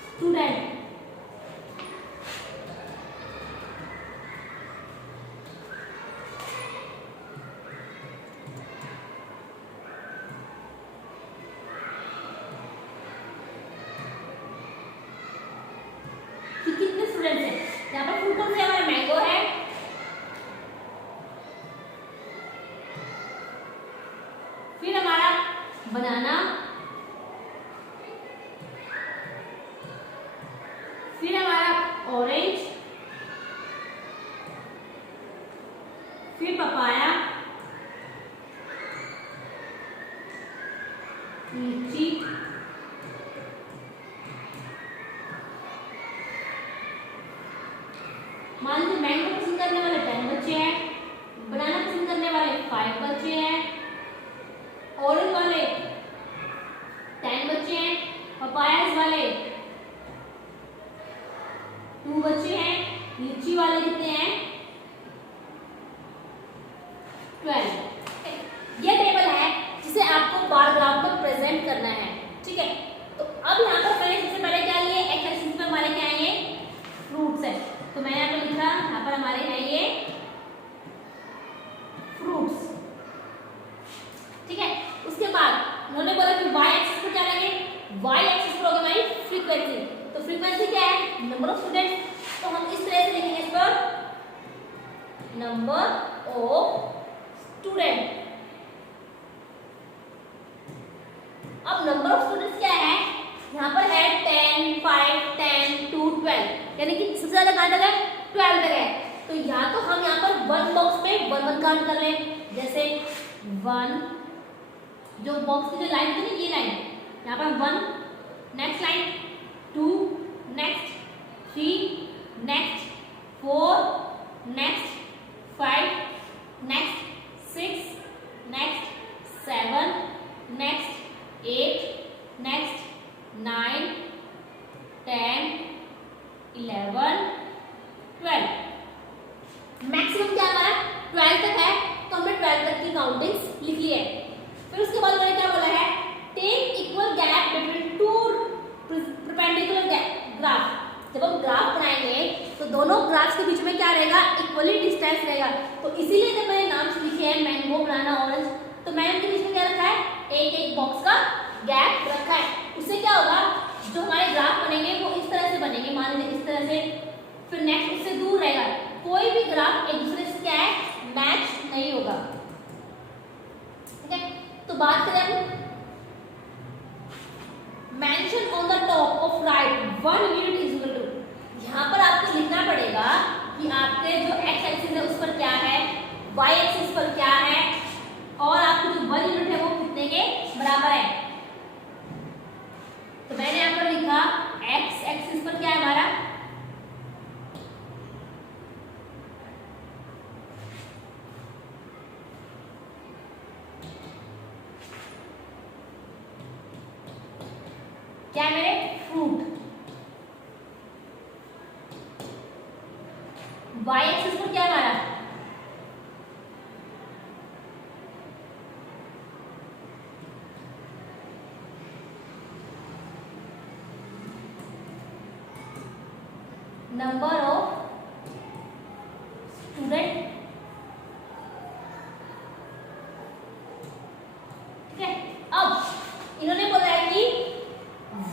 स्टूडेंट। कितने स्टूडेंट्स हैं, यहाँ पर फ्रूट कौन से हमारा मैंगो है, फिर हमारा बनाना, फिर हमारा ऑरेंज, फिर पपाया, लीची, मान लीजिए मैंगो पसंद करने वाले 10 बच्चे हैं, बनाना पसंद करने वाले 5 बच्चे हैं, ऑरेंज वाले 10 बच्चे हैं, पपायास वाले 2 बच्चे हैं, लीची वाले कितने हैं 12। यह टेबल है जिसे आपको बार ग्राफ में प्रेजेंट करना है। ठीक है, तो अब यहाँ पर मैंने सबसे पहले क्या लिए, एक्स एक्सिस पे हमारे क्या है, ये फ्रूट्स है। तो मैंने यहाँ पर लिखा, यहाँ पर हमारे हैं ये फ्रूट्स। ठीक है, उसके बाद उन्होंने बोला कि y एक्सिस पर क्या लेंगे, y एक्सिस पर होगी हमारी फ्रीक्वेंसी। तो फ्रीक्वेंसी क्या है, नंबर ऑफ स्टूडेंट्स। तो हम इस तरह से लिखेंगे इस पर नंबर ऑफ स्टूडेंट। अब नंबर ऑफ स्टूडेंट्स क्या है, यहाँ पर है 10, 5, 10, 2, 12, यानी कि सबसे ज्यादा कहाँ तक है, 12 तक है। तो या तो हम यहाँ पर वन बॉक्स में 1 1 काउंट कर लें, जैसे 1, जो बॉक्स की जो लाइन थी ना ये लाइन, यहाँ पर 1, next line 2, next 3, next 4, next 5, next 6, next 7, next 8, next 9, 10, 11, 12। Maximum क्या हमारा 12 तक है, तो हमने 12 तक की काउंटिंग्स लिख ली है। फिर उसके बाद मैंने क्या बोला है, take equal gap between two perpendicular graph. जब हम ग्राफ बनाएंगे तो दोनों ग्राफ्स के बीच में क्या रहेगा, इक्वली डिस्टेंस रहेगा। तो इसीलिए जब मैंने नाम से लिखे हैं मैंगो, बनाना, ऑरेंज, तो मैंने उनके बीच में क्या रखा है, एक एक बॉक्स का गैप रखा है। उससे क्या होगा, जो हमारे ग्राफ बनेंगे वो इस तरह से बनेंगे, मान लीजिए इस तरह से, फिर नेक्स्ट उससे दूर रहेगा। कोई भी ग्राफ एक दूसरे से क्या है, मैच नहीं होगा। ठीक है, तो बात करें हम mention on the top of right 1 unit is equal to. यहाँ पर आपको लिखना पड़ेगा कि आपके जो एक्स एक्सिस है उस पर क्या है, वाई एक्सिस पर क्या है, और आपको जो 1 यूनिट है वो कितने के बराबर है। तो मैंने यहाँ पर लिखा एक्स एक्सिस पर क्या है हमारा, क्या है मेरे, फ्रूट। y एक्सिस पर क्या है हमारा, नंबर ऑफ स्टूडेंट। ठीक है, अब इन्होंने बोला है कि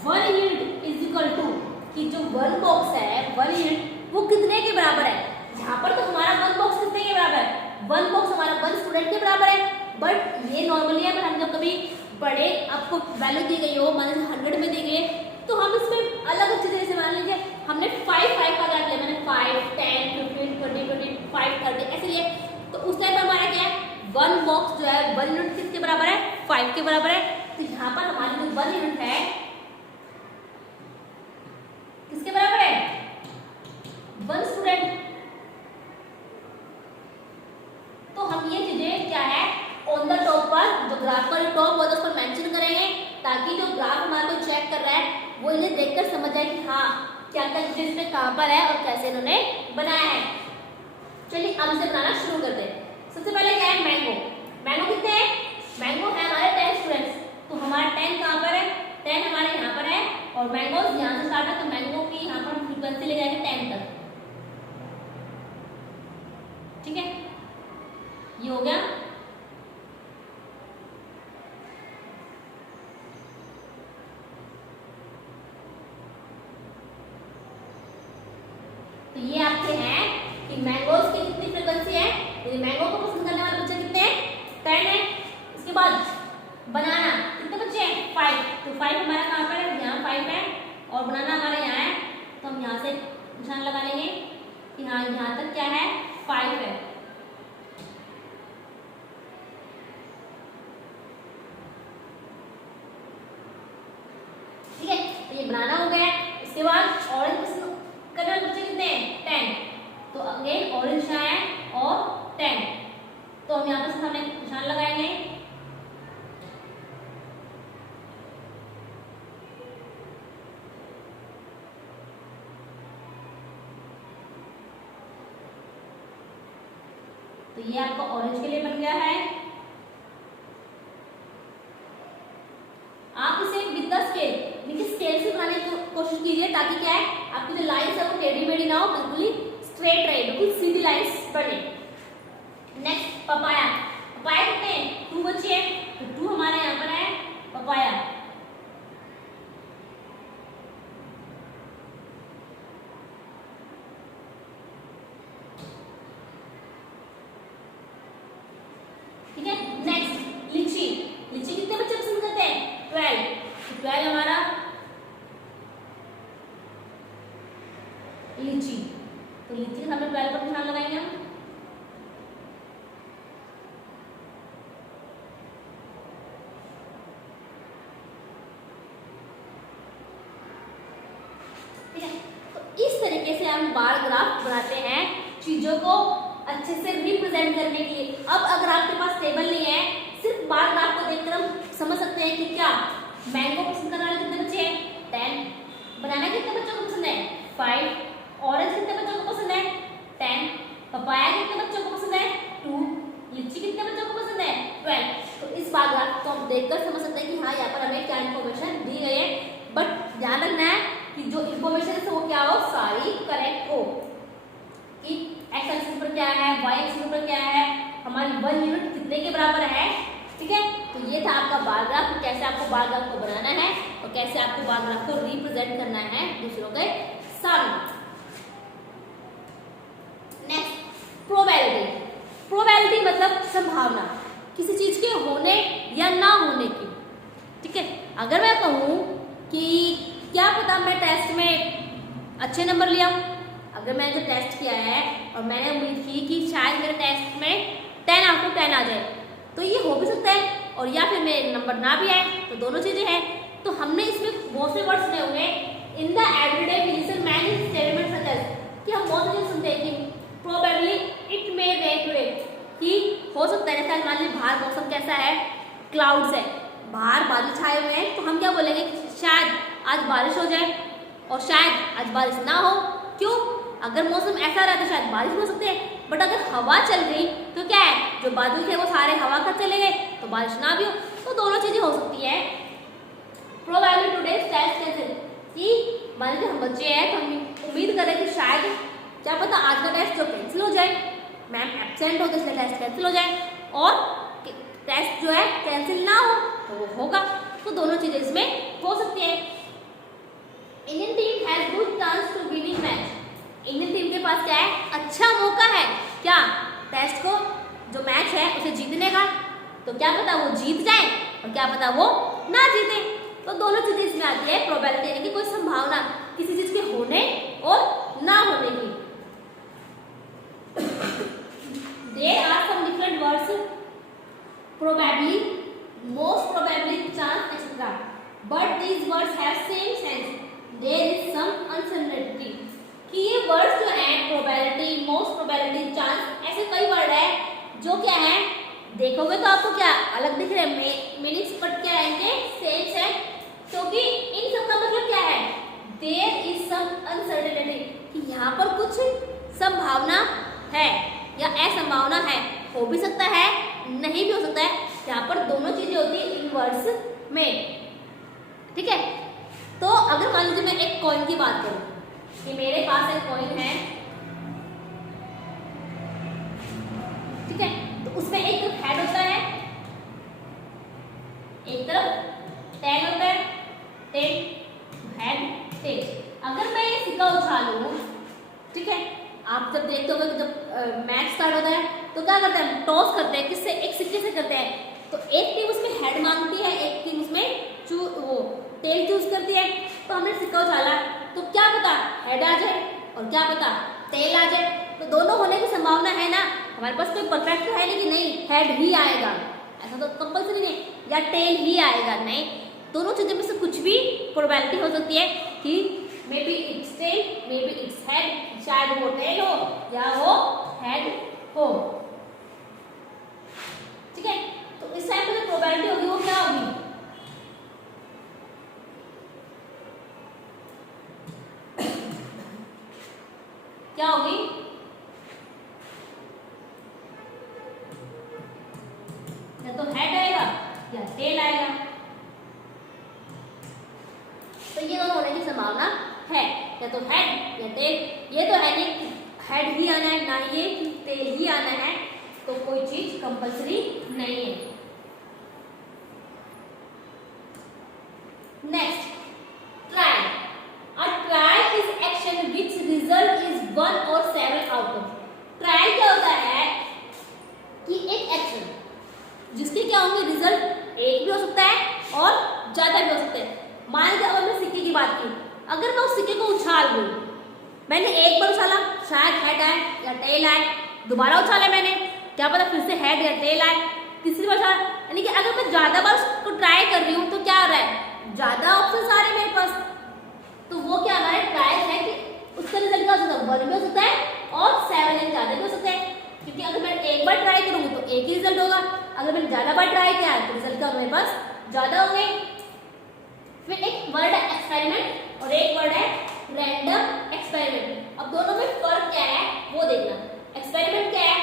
1 यूनिट इज इक्वल टू, कि जो 1 बॉक्स है 1 यूनिट वो कितने के बराबर है। यहाँ पर तो हमारा 1 बॉक्स कितने के बराबर है, 1 बॉक्स हमारा 1 स्टूडेंट के बराबर है। बट ये नॉर्मली है, अगर हम जब कभी बड़े आपको वैल्यू दी गई हो, मान लीजिए 100 में दी गई है, तो हम इसमें अलग अच्छी तरह से, मान लीजिए हमने 5 का गैप लिया, मैंने 5, 10, 15, 20, 25, 30 ऐसे लिए, तो उस टाइम पर हमारा क्या है, 1 बॉक्स जो है 1 यूनिट किसके बराबर है, 5 के बराबर है। तो यहाँ पर हमारी जो 1 यूनिट है किसके बराबर है, 1 स्टूडेंट। तो हम ये चीजें क्या है, ऑन द टॉप पर, जो ग्राफ का जो टॉप होता है उस पर मेंशन करेंगे, ताकि जो ग्राफ हमारा कोई चेक कर रहा है वो इन्हें देखकर समझ जाए कि हाँ क्या क्या चीजें इसमें कहाँ पर है और कैसे इन्होंने बनाया है। चलिए अब इसे बनाना शुरू करते हैं। सबसे पहले क्या है, मैंगो। मैंगो कितने हैं, मैंगो है हमारे 10 स्टूडेंट्स। तो हमारा 10 कहाँ पर है, 10 हमारे यहाँ पर है, और मैंगोज यहाँ से स्टार्ट है, तो मैंगो की यहाँ पर फ्रीक्वेंसी ले जाएंगे 10 तक। ठीक है, ये हो गया। तो ये आपके हैं कि मैंगोज की कितनी फ्रीक्वेंसी है, यदि मैंगो को पसंद करने वाले बच्चे कितने हैं, 10 है। इसके बाद बनाना कितने बच्चे हैं, 5। तो 5 हमारा कहाँ पर है, यहाँ 5 है, और बनाना हमारे यहाँ है, तो हम यहाँ से निशान लगा लेंगे कि हाँ यहाँ तक क्या है, 5 है। ठीक है, तो ये बनाना हो गया। इसके बाद ऑरेंज पसंद करने वाले बच्चे कितने हैं, 10। तो अगेन ऑरेंज यहाँ है और 10, तो हम यहाँ पर सामने निशान लगाएंगे। तो ये आपका ऑरेंज के लिए बन गया है। आप इसे विद द स्केल, देखिए स्केल से बनाने की कोशिश कीजिए, ताकि क्या है आपकी जो लाइंस है वो टेढ़ी मेढ़ी ना हो, बिल्कुल ही स्ट्रेट रहे, बिल्कुल सीधी लाइंस बने। नेक्स्ट पपाया, पपाया कितने हैं? 2 बच्चे हैं, तो 2 हमारे यहाँ पर है पपाया। ठीक है, नेक्स्ट लीची, लीची कितने बच्चे पसंद करते हैं? 12, तो 12 हमारा लीची, तो लीची के सामने 12 पर निशान लगाएंगे हम। ठीक है, तो इस तरीके से हम बार ग्राफ बनाते हैं चीजों को अच्छे से रिप्रेजेंट करने के लिए। अब अगर आपके पास टेबल नहीं है, सिर्फ बार ग्राफ को देखकर हम समझ सकते हैं कि क्या मैंगो पसंद करने वाले कितने बच्चे हैं? 10, बनाना कितने बच्चों को पसंद है? 5, ऑरेंज कितने बच्चों को पसंद है? 10, पपाया कितने बच्चों को पसंद है? 2, लीची कितने बच्चों को पसंद है? 12। तो इस बार ग्राफ को हम देखकर समझ सकते हैं कि हाँ यहाँ पर हमें क्या इन्फॉर्मेशन दी गई है। बट ध्यान रखना है कि जो इन्फॉर्मेशन है वो क्या हो, सारी करेक्ट हो। कि एक्स एक्सिस पर क्या है, वाई एक्सिस पर क्या है, हमारी 1 यूनिट कितने के बराबर है। ठीक है, तो ये था आपका बार ग्राफ, कैसे आपको बार ग्राफ को बनाना है और कैसे आपको बार ग्राफ को रिप्रेजेंट करना है दूसरों के सामने। नेक्स्ट प्रोबेबिलिटी, प्रोबेबिलिटी मतलब संभावना किसी चीज के होने या ना होने की। ठीक है, अगर मैं कहूं कि क्या पता मैं टेस्ट में अच्छे नंबर लिया, अगर मैंने जो टेस्ट किया है और मैंने उम्मीद की कि शायद मेरे टेस्ट में 10 आउट ऑफ 10 आ जाए, तो ये हो भी सकता है, और या फिर मेरे नंबर ना भी आए, तो दोनों चीजें हैं। तो हमने इसमें बहुत से वर्ड्स सुने होंगे in the everyday we listen many statements such as, कि हम बहुत चीजें सुनते हैं कि probably it may rain today, कि हो सकता है, जैसे मान लीजिए बाहर मौसम कैसा है, क्लाउड्स है, बाहर बादल छाए हुए हैं, तो हम क्या बोलेंगे कि शायद आज बारिश हो जाए और शायद आज बारिश ना हो। क्यों? अगर मौसम ऐसा रहता है शायद बारिश हो सकती है, बट अगर हवा चल गई तो क्या है, जो बादल थे वो सारे हवा का चले गए तो बारिश ना भी हो, तो दोनों चीजें हो सकती है। प्रोबेबली टुडेज टेस्ट कैंसिल, कि मान लीजिए हम बच्चे हैं तो हम उम्मीद करें कि शायद क्या पता आज का टेस्ट जो कैंसिल हो जाए, मैम एब्सेंट हो तो इसलिए टेस्ट कैंसिल हो जाए, और टेस्ट जो है कैंसिल ना हो तो वो होगा। तो दोनों चीजें इसमें हो सकती है। Indian team has good chance to winning match, Indian team के पास क्या है, अच्छा मौका है क्या, टेस्ट को जो मैच है उसे जीतने का। तो क्या पता वो जीत जाए और क्या पता वो ना जीते। तो दोनों चीजें इसमें आती है, प्रोबेबिलिटी यानी कि कोई संभावना किसी चीज के होने और ना होने की। There are some different words, probably, most probably, chance etcetera, but these words have same sense, there is some uncertainty. कि ये वर्ड्स जो हैं प्रोबेबिलिटी, मोस्ट प्रोबेबिलिटी, चांस, ऐसे कई वर्ड है जो क्या है, देखोगे तो आपको क्या अलग दिख रहे हैं मीनिंग्स, बट क्या है इनके सेम है, क्योंकि इन सब का मतलब क्या है, देयर इज सम अनसर्टेनिटी, कि यहाँ पर कुछ संभावना है या असंभावना है, हो भी सकता है नहीं भी हो सकता है। यहाँ पर दोनों चीजें होती है इन वर्ड्स में। ठीक है, तो अगर मान लीजिए मैं एक कॉइन की बात करूं कि मेरे पास एक कॉइन है, ठीक है, तो उसमें एक तरफ हेड होता है, एक तरफ टेल होता है, टेल, हेड, टेल। अगर मैं ये सिक्का उछालूं, ठीक है, आप जब देखते होंगे कि जब मैच स्टार्ट होता है तो क्या करते हैं, टॉस करते हैं, किससे, एक सिक्के से करते हैं। तो एक टीम उसमें हेड मांगती है, एक टीम उसमें वो टेल चूज करती है। तो हमने सिक्का उछाला, तो क्या पता हेड आ जाए और क्या पता टेल आ जाए, तो दोनों होने की संभावना है ना। हमारे पास कोई परफेक्ट है नहीं कि नहीं हेड ही आएगा, ऐसा तो कंपल्सरी नहीं, या टेल ही आएगा, नहीं, दोनों चीजों में से कुछ भी प्रोबेबिलिटी हो सकती है कि maybe it's tail, maybe it's head, शायद वो टेल हो या वो हेड हो। ठीक है, तो इस टाइम पे जो प्रोबेबिलिटी होगी वो क्या होगी, क्या होगी, या तो हेड आएगा या टेल आएगा। तो ये दोनों होने की संभावना है, या तो हेड या टेल। ये तो है नहीं हेड ही कोई चीज कंपल्सरी नहीं है। Next, trial. A trial is action which result is one और सेवरल आउटकम। ट्रायल क्या होता है कि एक एक्शन जिसके क्या होंगे रिजल्ट एक भी हो सकता है और ज्यादा भी हो सकता है। मान लीजिए अब हमने सिक्के की बात की, अगर मैं उस सिक्के को उछाल दूं, मैंने एक बार उछाला, शायद हेड आए या टेल आए, दोबारा उछाला मैंने, क्या पता फिर से हेड या टेल आए, तीसरी बार उछाला, यानी कि अगर मैं ज्यादा बार उसको ट्राई कर रही हूँ तो क्या हो रहा है, ज्यादा ऑप्शन आ रहे हैं मेरे पास। तो वो क्या हमारे ट्रायल है कि उसका रिजल्ट क्या हो सकता है, वन भी हो सकता है और सेवन या ज्यादा भी हो सकता है। क्योंकि अगर मैं एक बार ट्राई करूंगी तो एक ही रिजल्ट होगा, अगर मैंने ज्यादा बार ट्राई किया है तो रिजल्ट क्या मेरे पास ज्यादा होंगे। फिर एक वर्ड है एक्सपेरिमेंट और एक वर्ड है रैंडम एक्सपेरिमेंट। अब दोनों में फर्क क्या है वो देखना। एक्सपेरिमेंट क्या है,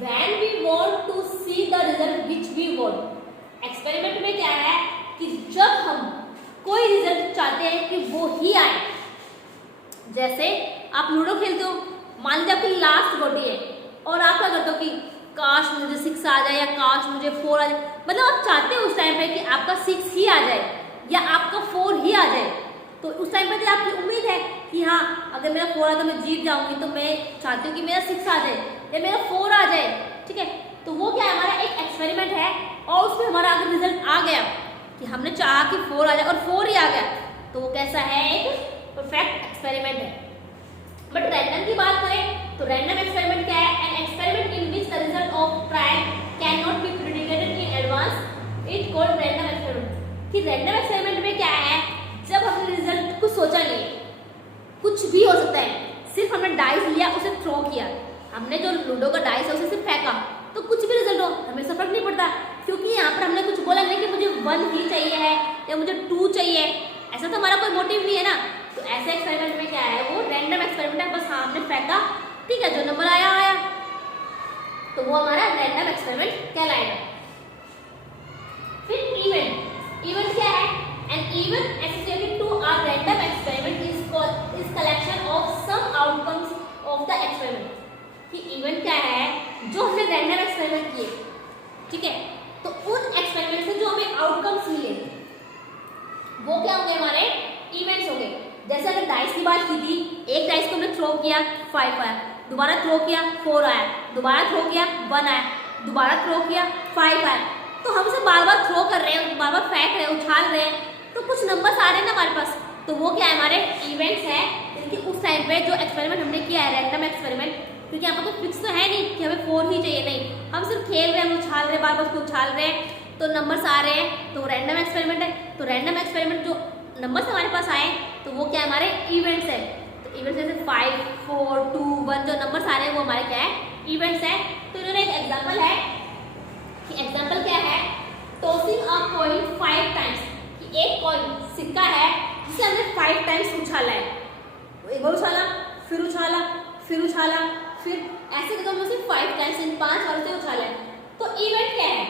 when we want to see the result which we want. Experiment में क्या है कि जब हम कोई रिजल्ट चाहते हैं कि वो ही आए, जैसे आप लूडो खेलते हो, मान लीजिए आपकी लास्ट गोटी है और आप क्या करते हो कि काश मुझे 6 आ जाए या काश मुझे 4 आ जाए, मतलब आप चाहते हो उस टाइम पे कि आपका 6 ही आ जाए या आपका 4 ही आ जाए। तो उस टाइम पे आपकी उम्मीद है कि हाँ अगर मेरा 4 आ तो मैं जीत जाऊंगी, तो मैं चाहती हूँ कि मेरा 6 आ जाए या मेरा 4 आ जाए, ठीक है। तो वो क्या है, हमारा एक एक्सपेरिमेंट है और उसमें हमारा अगर रिजल्ट आ गया कि हमने चाहा कि 4 आ जाए और 4 ही आ गया, तो वो कैसा है, एक परफेक्ट एक्सपेरिमेंट है। बट रैंडम की बात करें तो रैंडम एक्सपेरिमेंट क्या है, an experiment in which the result of trial can not be predicted in advance, it called random experiment. कि रैंडम एक्सपेरिमेंट में क्या है, जब हमने रिजल्ट कुछ सोचा नहीं, कुछ भी हो सकता है, सिर्फ हमने डाइस लिया, उसे थ्रो किया, हमने जो लूडो का डाइस है उसे सिर्फ फेंका, तो कुछ भी रिजल्ट हो हमें फर्क नहीं पड़ता, क्योंकि यहाँ पर हमने कुछ बोला नहीं कि मुझे 1 ही चाहिए है या मुझे 2 चाहिए, ऐसा तो हमारा कोई मोटिव नहीं है ना। तो ऐसे एक्सपेरिमेंट में क्या है, वो रैंडम एक्सपेरिमेंट है, बस हमने फेंका, ठीक है, जो नंबर आया आया, तो वो हमारा रैंडम एक्सपेरिमेंट कहलाएगा। फिर इवेंट। इवेंट क्या है, an event associated to a random experiment is collection of some outcomes of the experiment. कि इवेंट क्या है, जो हमने रैंडम एक्सपेरिमेंट किए, ठीक है, तो उन एक्सपेरिमेंट से जो हमें आउटकम्स मिले वो क्या होंगे, हमारे इवेंट्स होंगे। जैसे अगर डाइस की बात की थी, एक डाइस को हमने थ्रो किया 5 आया, दोबारा थ्रो किया 4 आया, दोबारा थ्रो किया 1 आया, दोबारा थ्रो किया 5 आया, तो हम इसे बार बार थ्रो कर रहे हैं, बार बार फेंक रहे हैं, उछाल रहे हैं, तो कुछ नंबर्स आ रहे हैं ना हमारे पास, तो वो क्या है, हमारे इवेंट्स है। क्योंकि उस टाइम पे जो एक्सपेरिमेंट हमने किया है रैंडम एक्सपेरिमेंट, क्योंकि यहाँ पर कोई फिक्स तो है नहीं कि हमें 4 ही चाहिए, नहीं, हम सिर्फ खेल रहे हैं, उछाल रहे हैं, बार बार उसको उछाल रहे हैं, तो नंबर्स आ रहे हैं, तो रैंडम एक्सपेरिमेंट है। तो रैंडम एक्सपेरिमेंट जो नंबर्स हमारे पास आए तो वो क्या हमारे इवेंट्स है। तो इवेंट्स जैसे 5, 4, 2, 1 जो नंबर्स आ रहे हैं वो हमारे क्या है, इवेंट्स है। तो इन्होंने एक एग्जांपल है कि एग्जांपल क्या है, टॉसिंग अ कॉइन 5 टाइम्स। कि एक कॉइन सिक्का है जिसे हमने 5 टाइम्स उछाला है, एक बार उछाला, फिर उछाला, फिर उछाला, फिर ऐसे करके हमने उसे 5 टाइम्स इन 5 बार से उछाला है। तो इवेंट क्या है,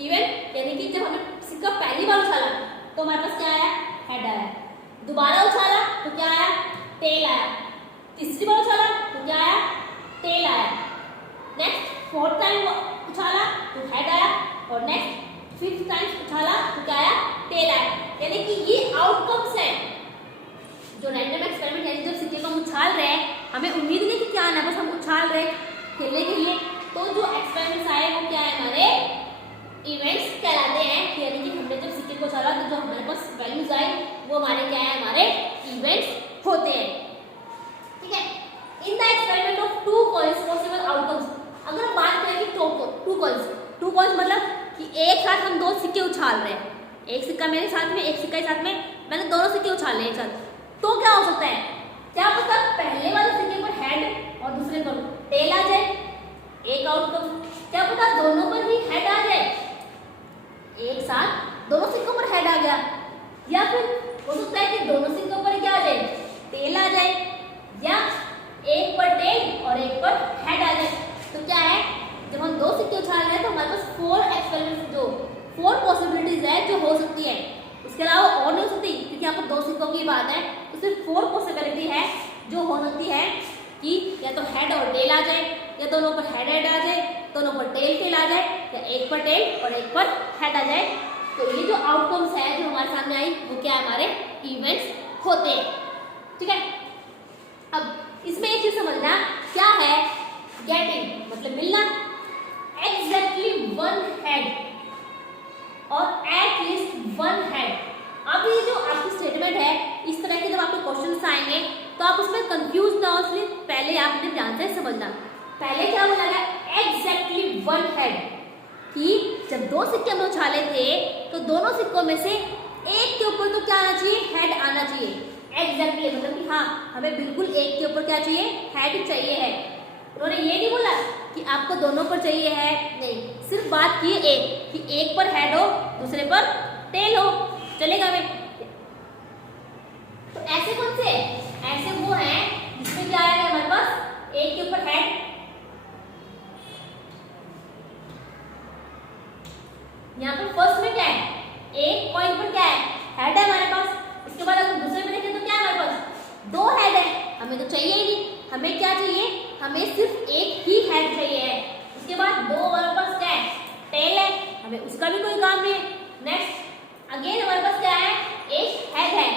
इवेंट यानी कि जब हमने सिक्का पहली बार उछाला तो हमारे पास क्या आया, हेड आया, दोबारा उछाला तो क्या आया, टेल आया, तीसरी बार उछाला तो क्या आया, टेल आया, नेक्स्ट 4th टाइम उछाला तो हेड आया, और नेक्स्ट 5th टाइम उछाला तो क्या आया, टेल आया। यानी कि ये आउटकम्स है जो रैंडम एक्सपेरिमेंट है। जब सिक्के को हम उछाल रहे हैं, हमें उम्मीद नहीं कि क्या आना है, बस हम उछाल रहे खेलने के लिए, तो जो एक्सपेरिमेंट्स आए वो क्या है, हमारे इवेंट्स कहलाते हैं। यानी कि हमने जब सिक्के को उछाला तो जो हमारे पास वैल्यूज आई वो हमारे क्या है, हमारे इवेंट्स होते हैं, ठीक है। In the experiment of 2 coins possible outcomes. अगर हम बात करें कि 2 कॉइन्स मतलब कि एक साथ हम 2 सिक्के उछाल रहे हैं, एक सिक्का मेरे साथ में, एक सिक्का के साथ में, मैंने दोनों सिक्के उछाल लिए एक साथ, तो क्या हो सकता है, क्या पता पहले वाले सिक्के पर हेड और दूसरे पर टेल आ जाए, एक आउटकम। क्या पता दोनों पर ही हेड आ जाए, एक साथ दोनों सिक्कों पर हेड आ गया, या फिर हो सकता है कि दोनों सिक्कों पर क्या आ जाए, टेल आ जाए, या एक पर टेल और एक पर हेड आ जाए। तो क्या है, जब हम 2 सिक्के उछाल रहे हैं तो हमारे पास 4 एक्सपेरिमेंट जो 4 पॉसिबिलिटीज है जो हो सकती है, उसके अलावा और नहीं हो सकती, क्योंकि यहाँ पर 2 सिक्कों की बात है, तो सिर्फ 4 पॉसिबिलिटी है जो हो सकती है कि या तो हेड और टेल आ जाए, या दोनों पर हेड आ जाए, दोनों पर टेल टेल आ जाए या एक पर टेल और एक पर हेड आ जाए। तो ये जो आउटकम्स है जो हमारे सामने आई वो क्या है, हमारे इवेंट्स होते हैं। ठीक है, अब इसमें एक चीज समझना क्या है, गेटिंग मतलब मिलना, एग्जैक्टली वन हेड और एट लीस्ट वन हेड। अब ये जो आपकी स्टेटमेंट है, इस तरह के जब आपके क्वेश्चंस आएंगे तो आप उसमें कंफ्यूज ना हो, इसलिए पहले आपने ध्यान से समझना। पहले क्या बोला गया, एग्जैक्टली वन हेड, कि जब दो सिक्के हम उछाले थे तो दोनों सिक्कों में से एक के ऊपर तो क्या आना चाहिए, हेड आना चाहिए। एग्जैक्टली मतलब कि हाँ हमें बिल्कुल एक के ऊपर क्या चाहिए, हेड चाहिए है। उन्होंने ये नहीं बोला कि आपको दोनों पर चाहिए है, नहीं, सिर्फ बात की एक कि एक पर हेड हो दूसरे पर टेल हो, चलेगा में। तो ऐसे कौन से, ऐसे वो हैं जिसमें क्या आएगा हमारे पास एक के ऊपर हेड, यहाँ पर फर्स्ट में क्या है, एक पॉइंट पर क्या है, हेड है हमारे पास। इसके बाद अगर दूसरे में देखें तो क्या है हमारे पास, दो हेड है, हमें तो चाहिए ही नहीं, हमें क्या चाहिए, हमें सिर्फ एक ही हेड चाहिए है। उसके बाद दो हमारे पास क्या है, टेल है, हमें उसका भी कोई काम नहीं है। नेक्स्ट अगेन हमारे पास क्या है, एक हेड है।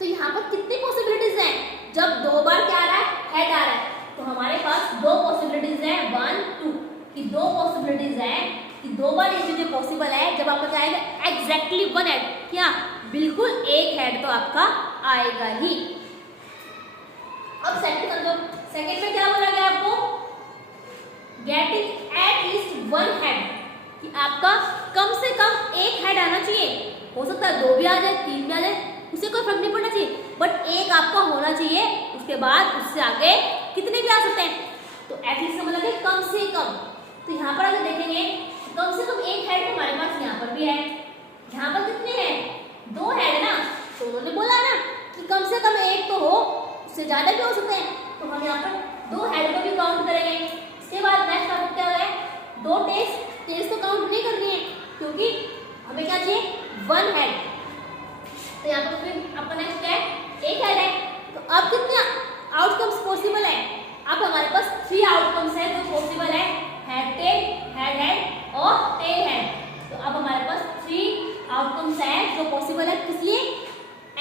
तो यहाँ पर कितनी पॉसिबिलिटीज हैं, जब दो बार क्या आ रहा है, हेड आ रहा है, तो हमारे पास दो पॉसिबिलिटीज है, 1 2 की दो पॉसिबिलिटीज है कि दो बार ये चीजें पॉसिबल है। जब आपका क्या आएगा, एग्जैक्टली वन हेड, क्या बिल्कुल एक हेड तो आपका आएगा ही। अब सेकंड समझो, सेकंड में क्या बोला गया आपको, getting at least one head, कि आपका कम से कम एक हेड आना चाहिए। हो सकता है दो भी आ जाए, तीन भी आ जाए, उसे कोई फर्क नहीं पड़ना चाहिए, बट एक आपका होना चाहिए। उसके बाद उससे आगे कितने भी आ सकते हैं, तो एटलीस्ट समझ लगे कम से कम। तो यहाँ पर अगर देखेंगे कम से कम एक हेड हमारे पास यहाँ पर भी है, यहाँ पर कितने हैं, दो हेड है ना, तो उन्होंने बोला ना कि कम से कम एक तो हो, उससे ज्यादा भी हो सकते हैं, तो हम यहाँ पर दो हेड को भी काउंट करेंगे। इसके बाद नेक्स्ट आपको क्या हो गया, दो टेल्स तो काउंट नहीं करनी है, क्योंकि हमें क्या चाहिए, वन हेड। तो यहाँ पर फिर आपका नेक्स्ट क्या है, एक हेड है। तो अब कितने आउटकम्स पॉसिबल है, अब हमारे पास 3 आउटकम्स है जो पॉसिबल है, हेड टेल, हेड हेड और टेल हेड। तो अब हमारे पास 3 आउटकम्स है जो पॉसिबल है, किस लिए,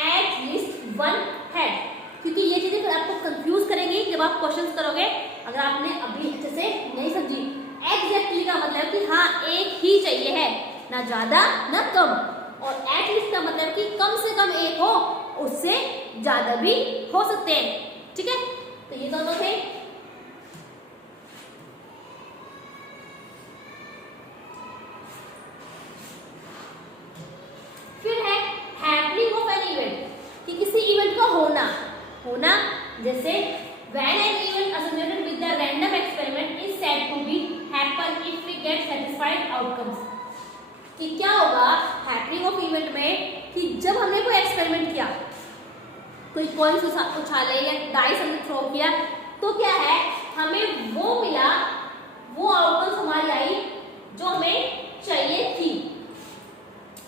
एट लीस्ट वन हेड। क्योंकि ये चीजें फिर आपको कंफ्यूज करेंगी जब आप क्वेश्चंस करोगे, अगर आपने अभी अच्छे से नहीं समझी। एग्जैक्टली का मतलब कि हाँ एक ही चाहिए है, ना ज्यादा ना कम, और एट लीस्ट का मतलब कि कम से कम एक हो, उससे ज्यादा भी हो सकते हैं। ठीक है, तो ये दोनों थे। फिर है हैपनिंग ऑफ एन इवेंट, कि किसी इवेंट का होना, जैसे when an event associated with the random experiment is said to be happen if we get satisfied outcomes। कि क्या होगा हैपनिंग ऑफ इवेंट में, कि जब हमने कोई एक्सपेरिमेंट किया, कोई कॉइन्स उछाले या डाइस हमने थ्रो किया, तो क्या है हमें वो मिला, वो आउटकम्स हमारी आई जो हमें चाहिए थी।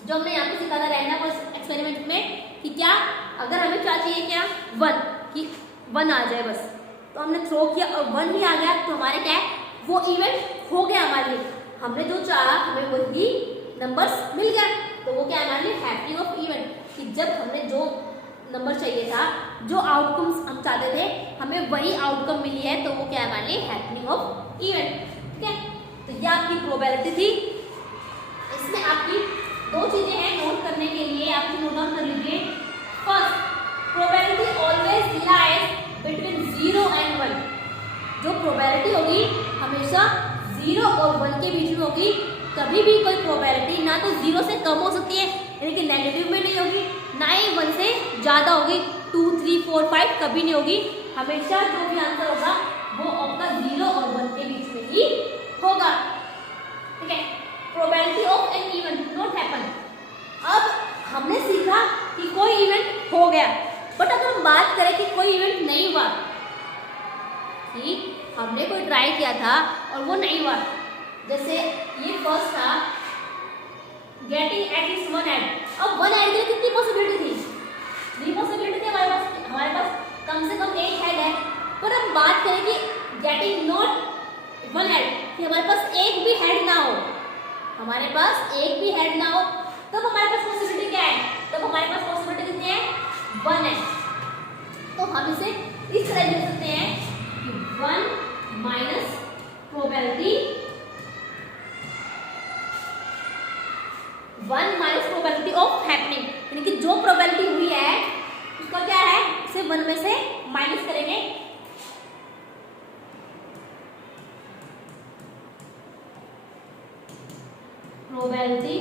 जो हमने यहाँ पे सीखा था रैंडम एक्सपेरिमेंट में, कि क्या अगर हमें क्या चाहिए, क्या 1, कि 1 आ जाए बस, तो हमने थ्रो किया और 1 ही आ गया, तो हमारे क्या है, वो इवेंट हो गया हमारे लिए, हमने जो चाहा हमें वही नंबर्स मिल गया। तो वो क्या है हमारे लिए हैपनिंग ऑफ इवेंट, कि जब हमने जो नंबर चाहिए था, जो आउटकम्स हम चाहते थे, हमें वही आउटकम मिली है, तो वो क्या है हमारे लिए हैपनिंग ऑफ इवेंट। ठीक है, तो ये आपकी प्रोबेबिलिटी थी। इसमें आपकी दो चीजें हैं नोट करने के लिए, आप नोट डाउन कर लीजिए। First, probability always lies between 0 and 1। जो प्रोबेबिलिटी होगी हमेशा 0 और 1 के बीच में होगी। कभी भी कोई प्रोबेबिलिटी ना तो 0 से कम हो सकती है, यानी कि नेगेटिव में नहीं होगी, ना ही 1 से ज्यादा होगी, 2 3 4 5 कभी नहीं होगी। हमेशा जो भी आंसर होगा वो आपका 0 और 1 के बीच में ही होगा। ठीक है, probability of an event not happen. अब हमने सीखा कि कोई इवेंट हो गया, बट अगर हम बात करें कि कोई इवेंट नहीं हुआ, कि हमने कोई ट्राई किया था और वो नहीं हुआ, जैसे ये फर्स्ट था getting at least one head. अब 1 हेड के लिए कितनी पॉसिबिलिटी थी, 3 पॉसिबिलिटी थी हमारे पास कम से कम एक हेड है। पर हम बात करें कि गेटिंग नॉट वन हेड, कि हमारे पास एक भी हेड ना हो, हमारे पास एक भी हेड ना हो, तब हमारे पास पॉसिबिलिटी क्या है, तब हमारे पास पॉसिबिलिटी कितनी है, वन है। तो हम इसे इस तरह लिख सकते हैं कि one minus probability, one minus probability of happening, यानी कि जो प्रोबेबिलिटी हुई है उसका क्या है, उसे वन में से माइनस करेंगे। प्रोबेबिलिटी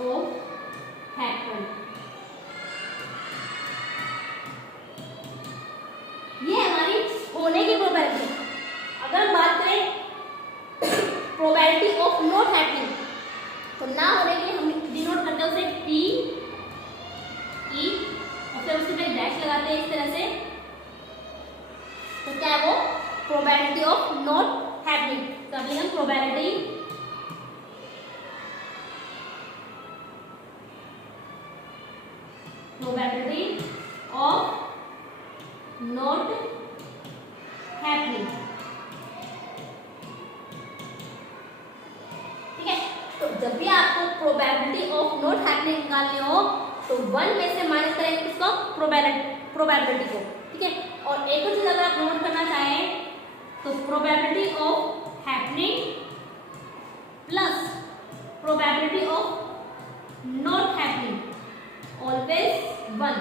ऑफ हैपन, ये हमारी होने की प्रोबेबिलिटी। अगर हम बात करें प्रोबेबिलिटी ऑफ नॉट हैपनिंग, तो ना होने के लिए हम डिनोट करते हैं उसे पी ई और फिर उसके बाद डैश लगाते हैं इस तरह से, तो क्या है वो, प्रोबेबिलिटी ऑफ नॉट हैपनिंग। तो अभी हम प्रोबेबिलिटी ऑफ नॉट हैपनिंग, ठीक है। तो जब भी आपको प्रोबेबिलिटी ऑफ नॉट हैपनिंग निकालनी हो तो वन में से माइनस करेंगे किसको, प्रोबेबिलिटी को, ठीक है। और एक और चीज अगर आप नोट करना चाहें तो probability of happening plus probability of not happening always one,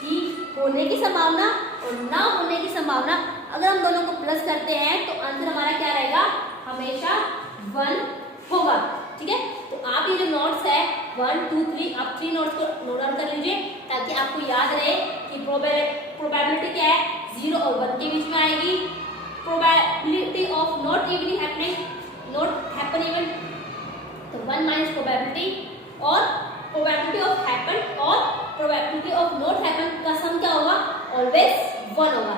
कि होने की संभावना और ना होने की संभावना अगर हम दोनों को प्लस करते हैं तो आंसर हमारा क्या रहेगा, हमेशा वन होगा, ठीक है। तो आप ये जो नोट्स है 1 2 3, आप 3 नोट्स को नोट डाउन कर लीजिए ताकि आपको याद रहे कि प्रोबेबिलिटी क्या है, 0 और 1 के बीच में आएगी। Probability of not even happening, not happen even, तो 1 माइनस प्रोबेबिलिटी, और प्रोबेबिलिटी ऑफ हैपन और प्रोबेबिलिटी ऑफ नॉट हैपन का सम क्या होगा, ऑलवेज 1 होगा,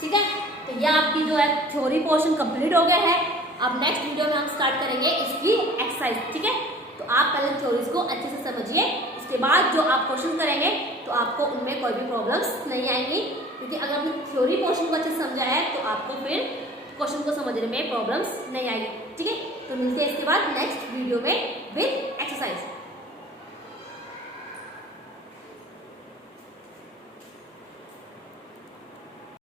ठीक है। तो यह आपकी जो है थ्योरी पोर्शन कंप्लीट हो गया है। अब नेक्स्ट वीडियो में हम स्टार्ट करेंगे इसकी एक्सरसाइज, ठीक है। तो आप पहले थ्योरीज को अच्छे से समझिए, इसके बाद जो आप क्वेश्चन करेंगे तो आपको उनमें कोई भी प्रॉब्लम्स नहीं आएंगी, क्योंकि अगर आपने थ्योरी पोर्शन को अच्छे से समझा है तो आपको फिर क्वेश्चन को समझने में प्रॉब्लम्स नहीं आएगी, ठीक है। तो मिलते हैं इसके बाद नेक्स्ट वीडियो में विद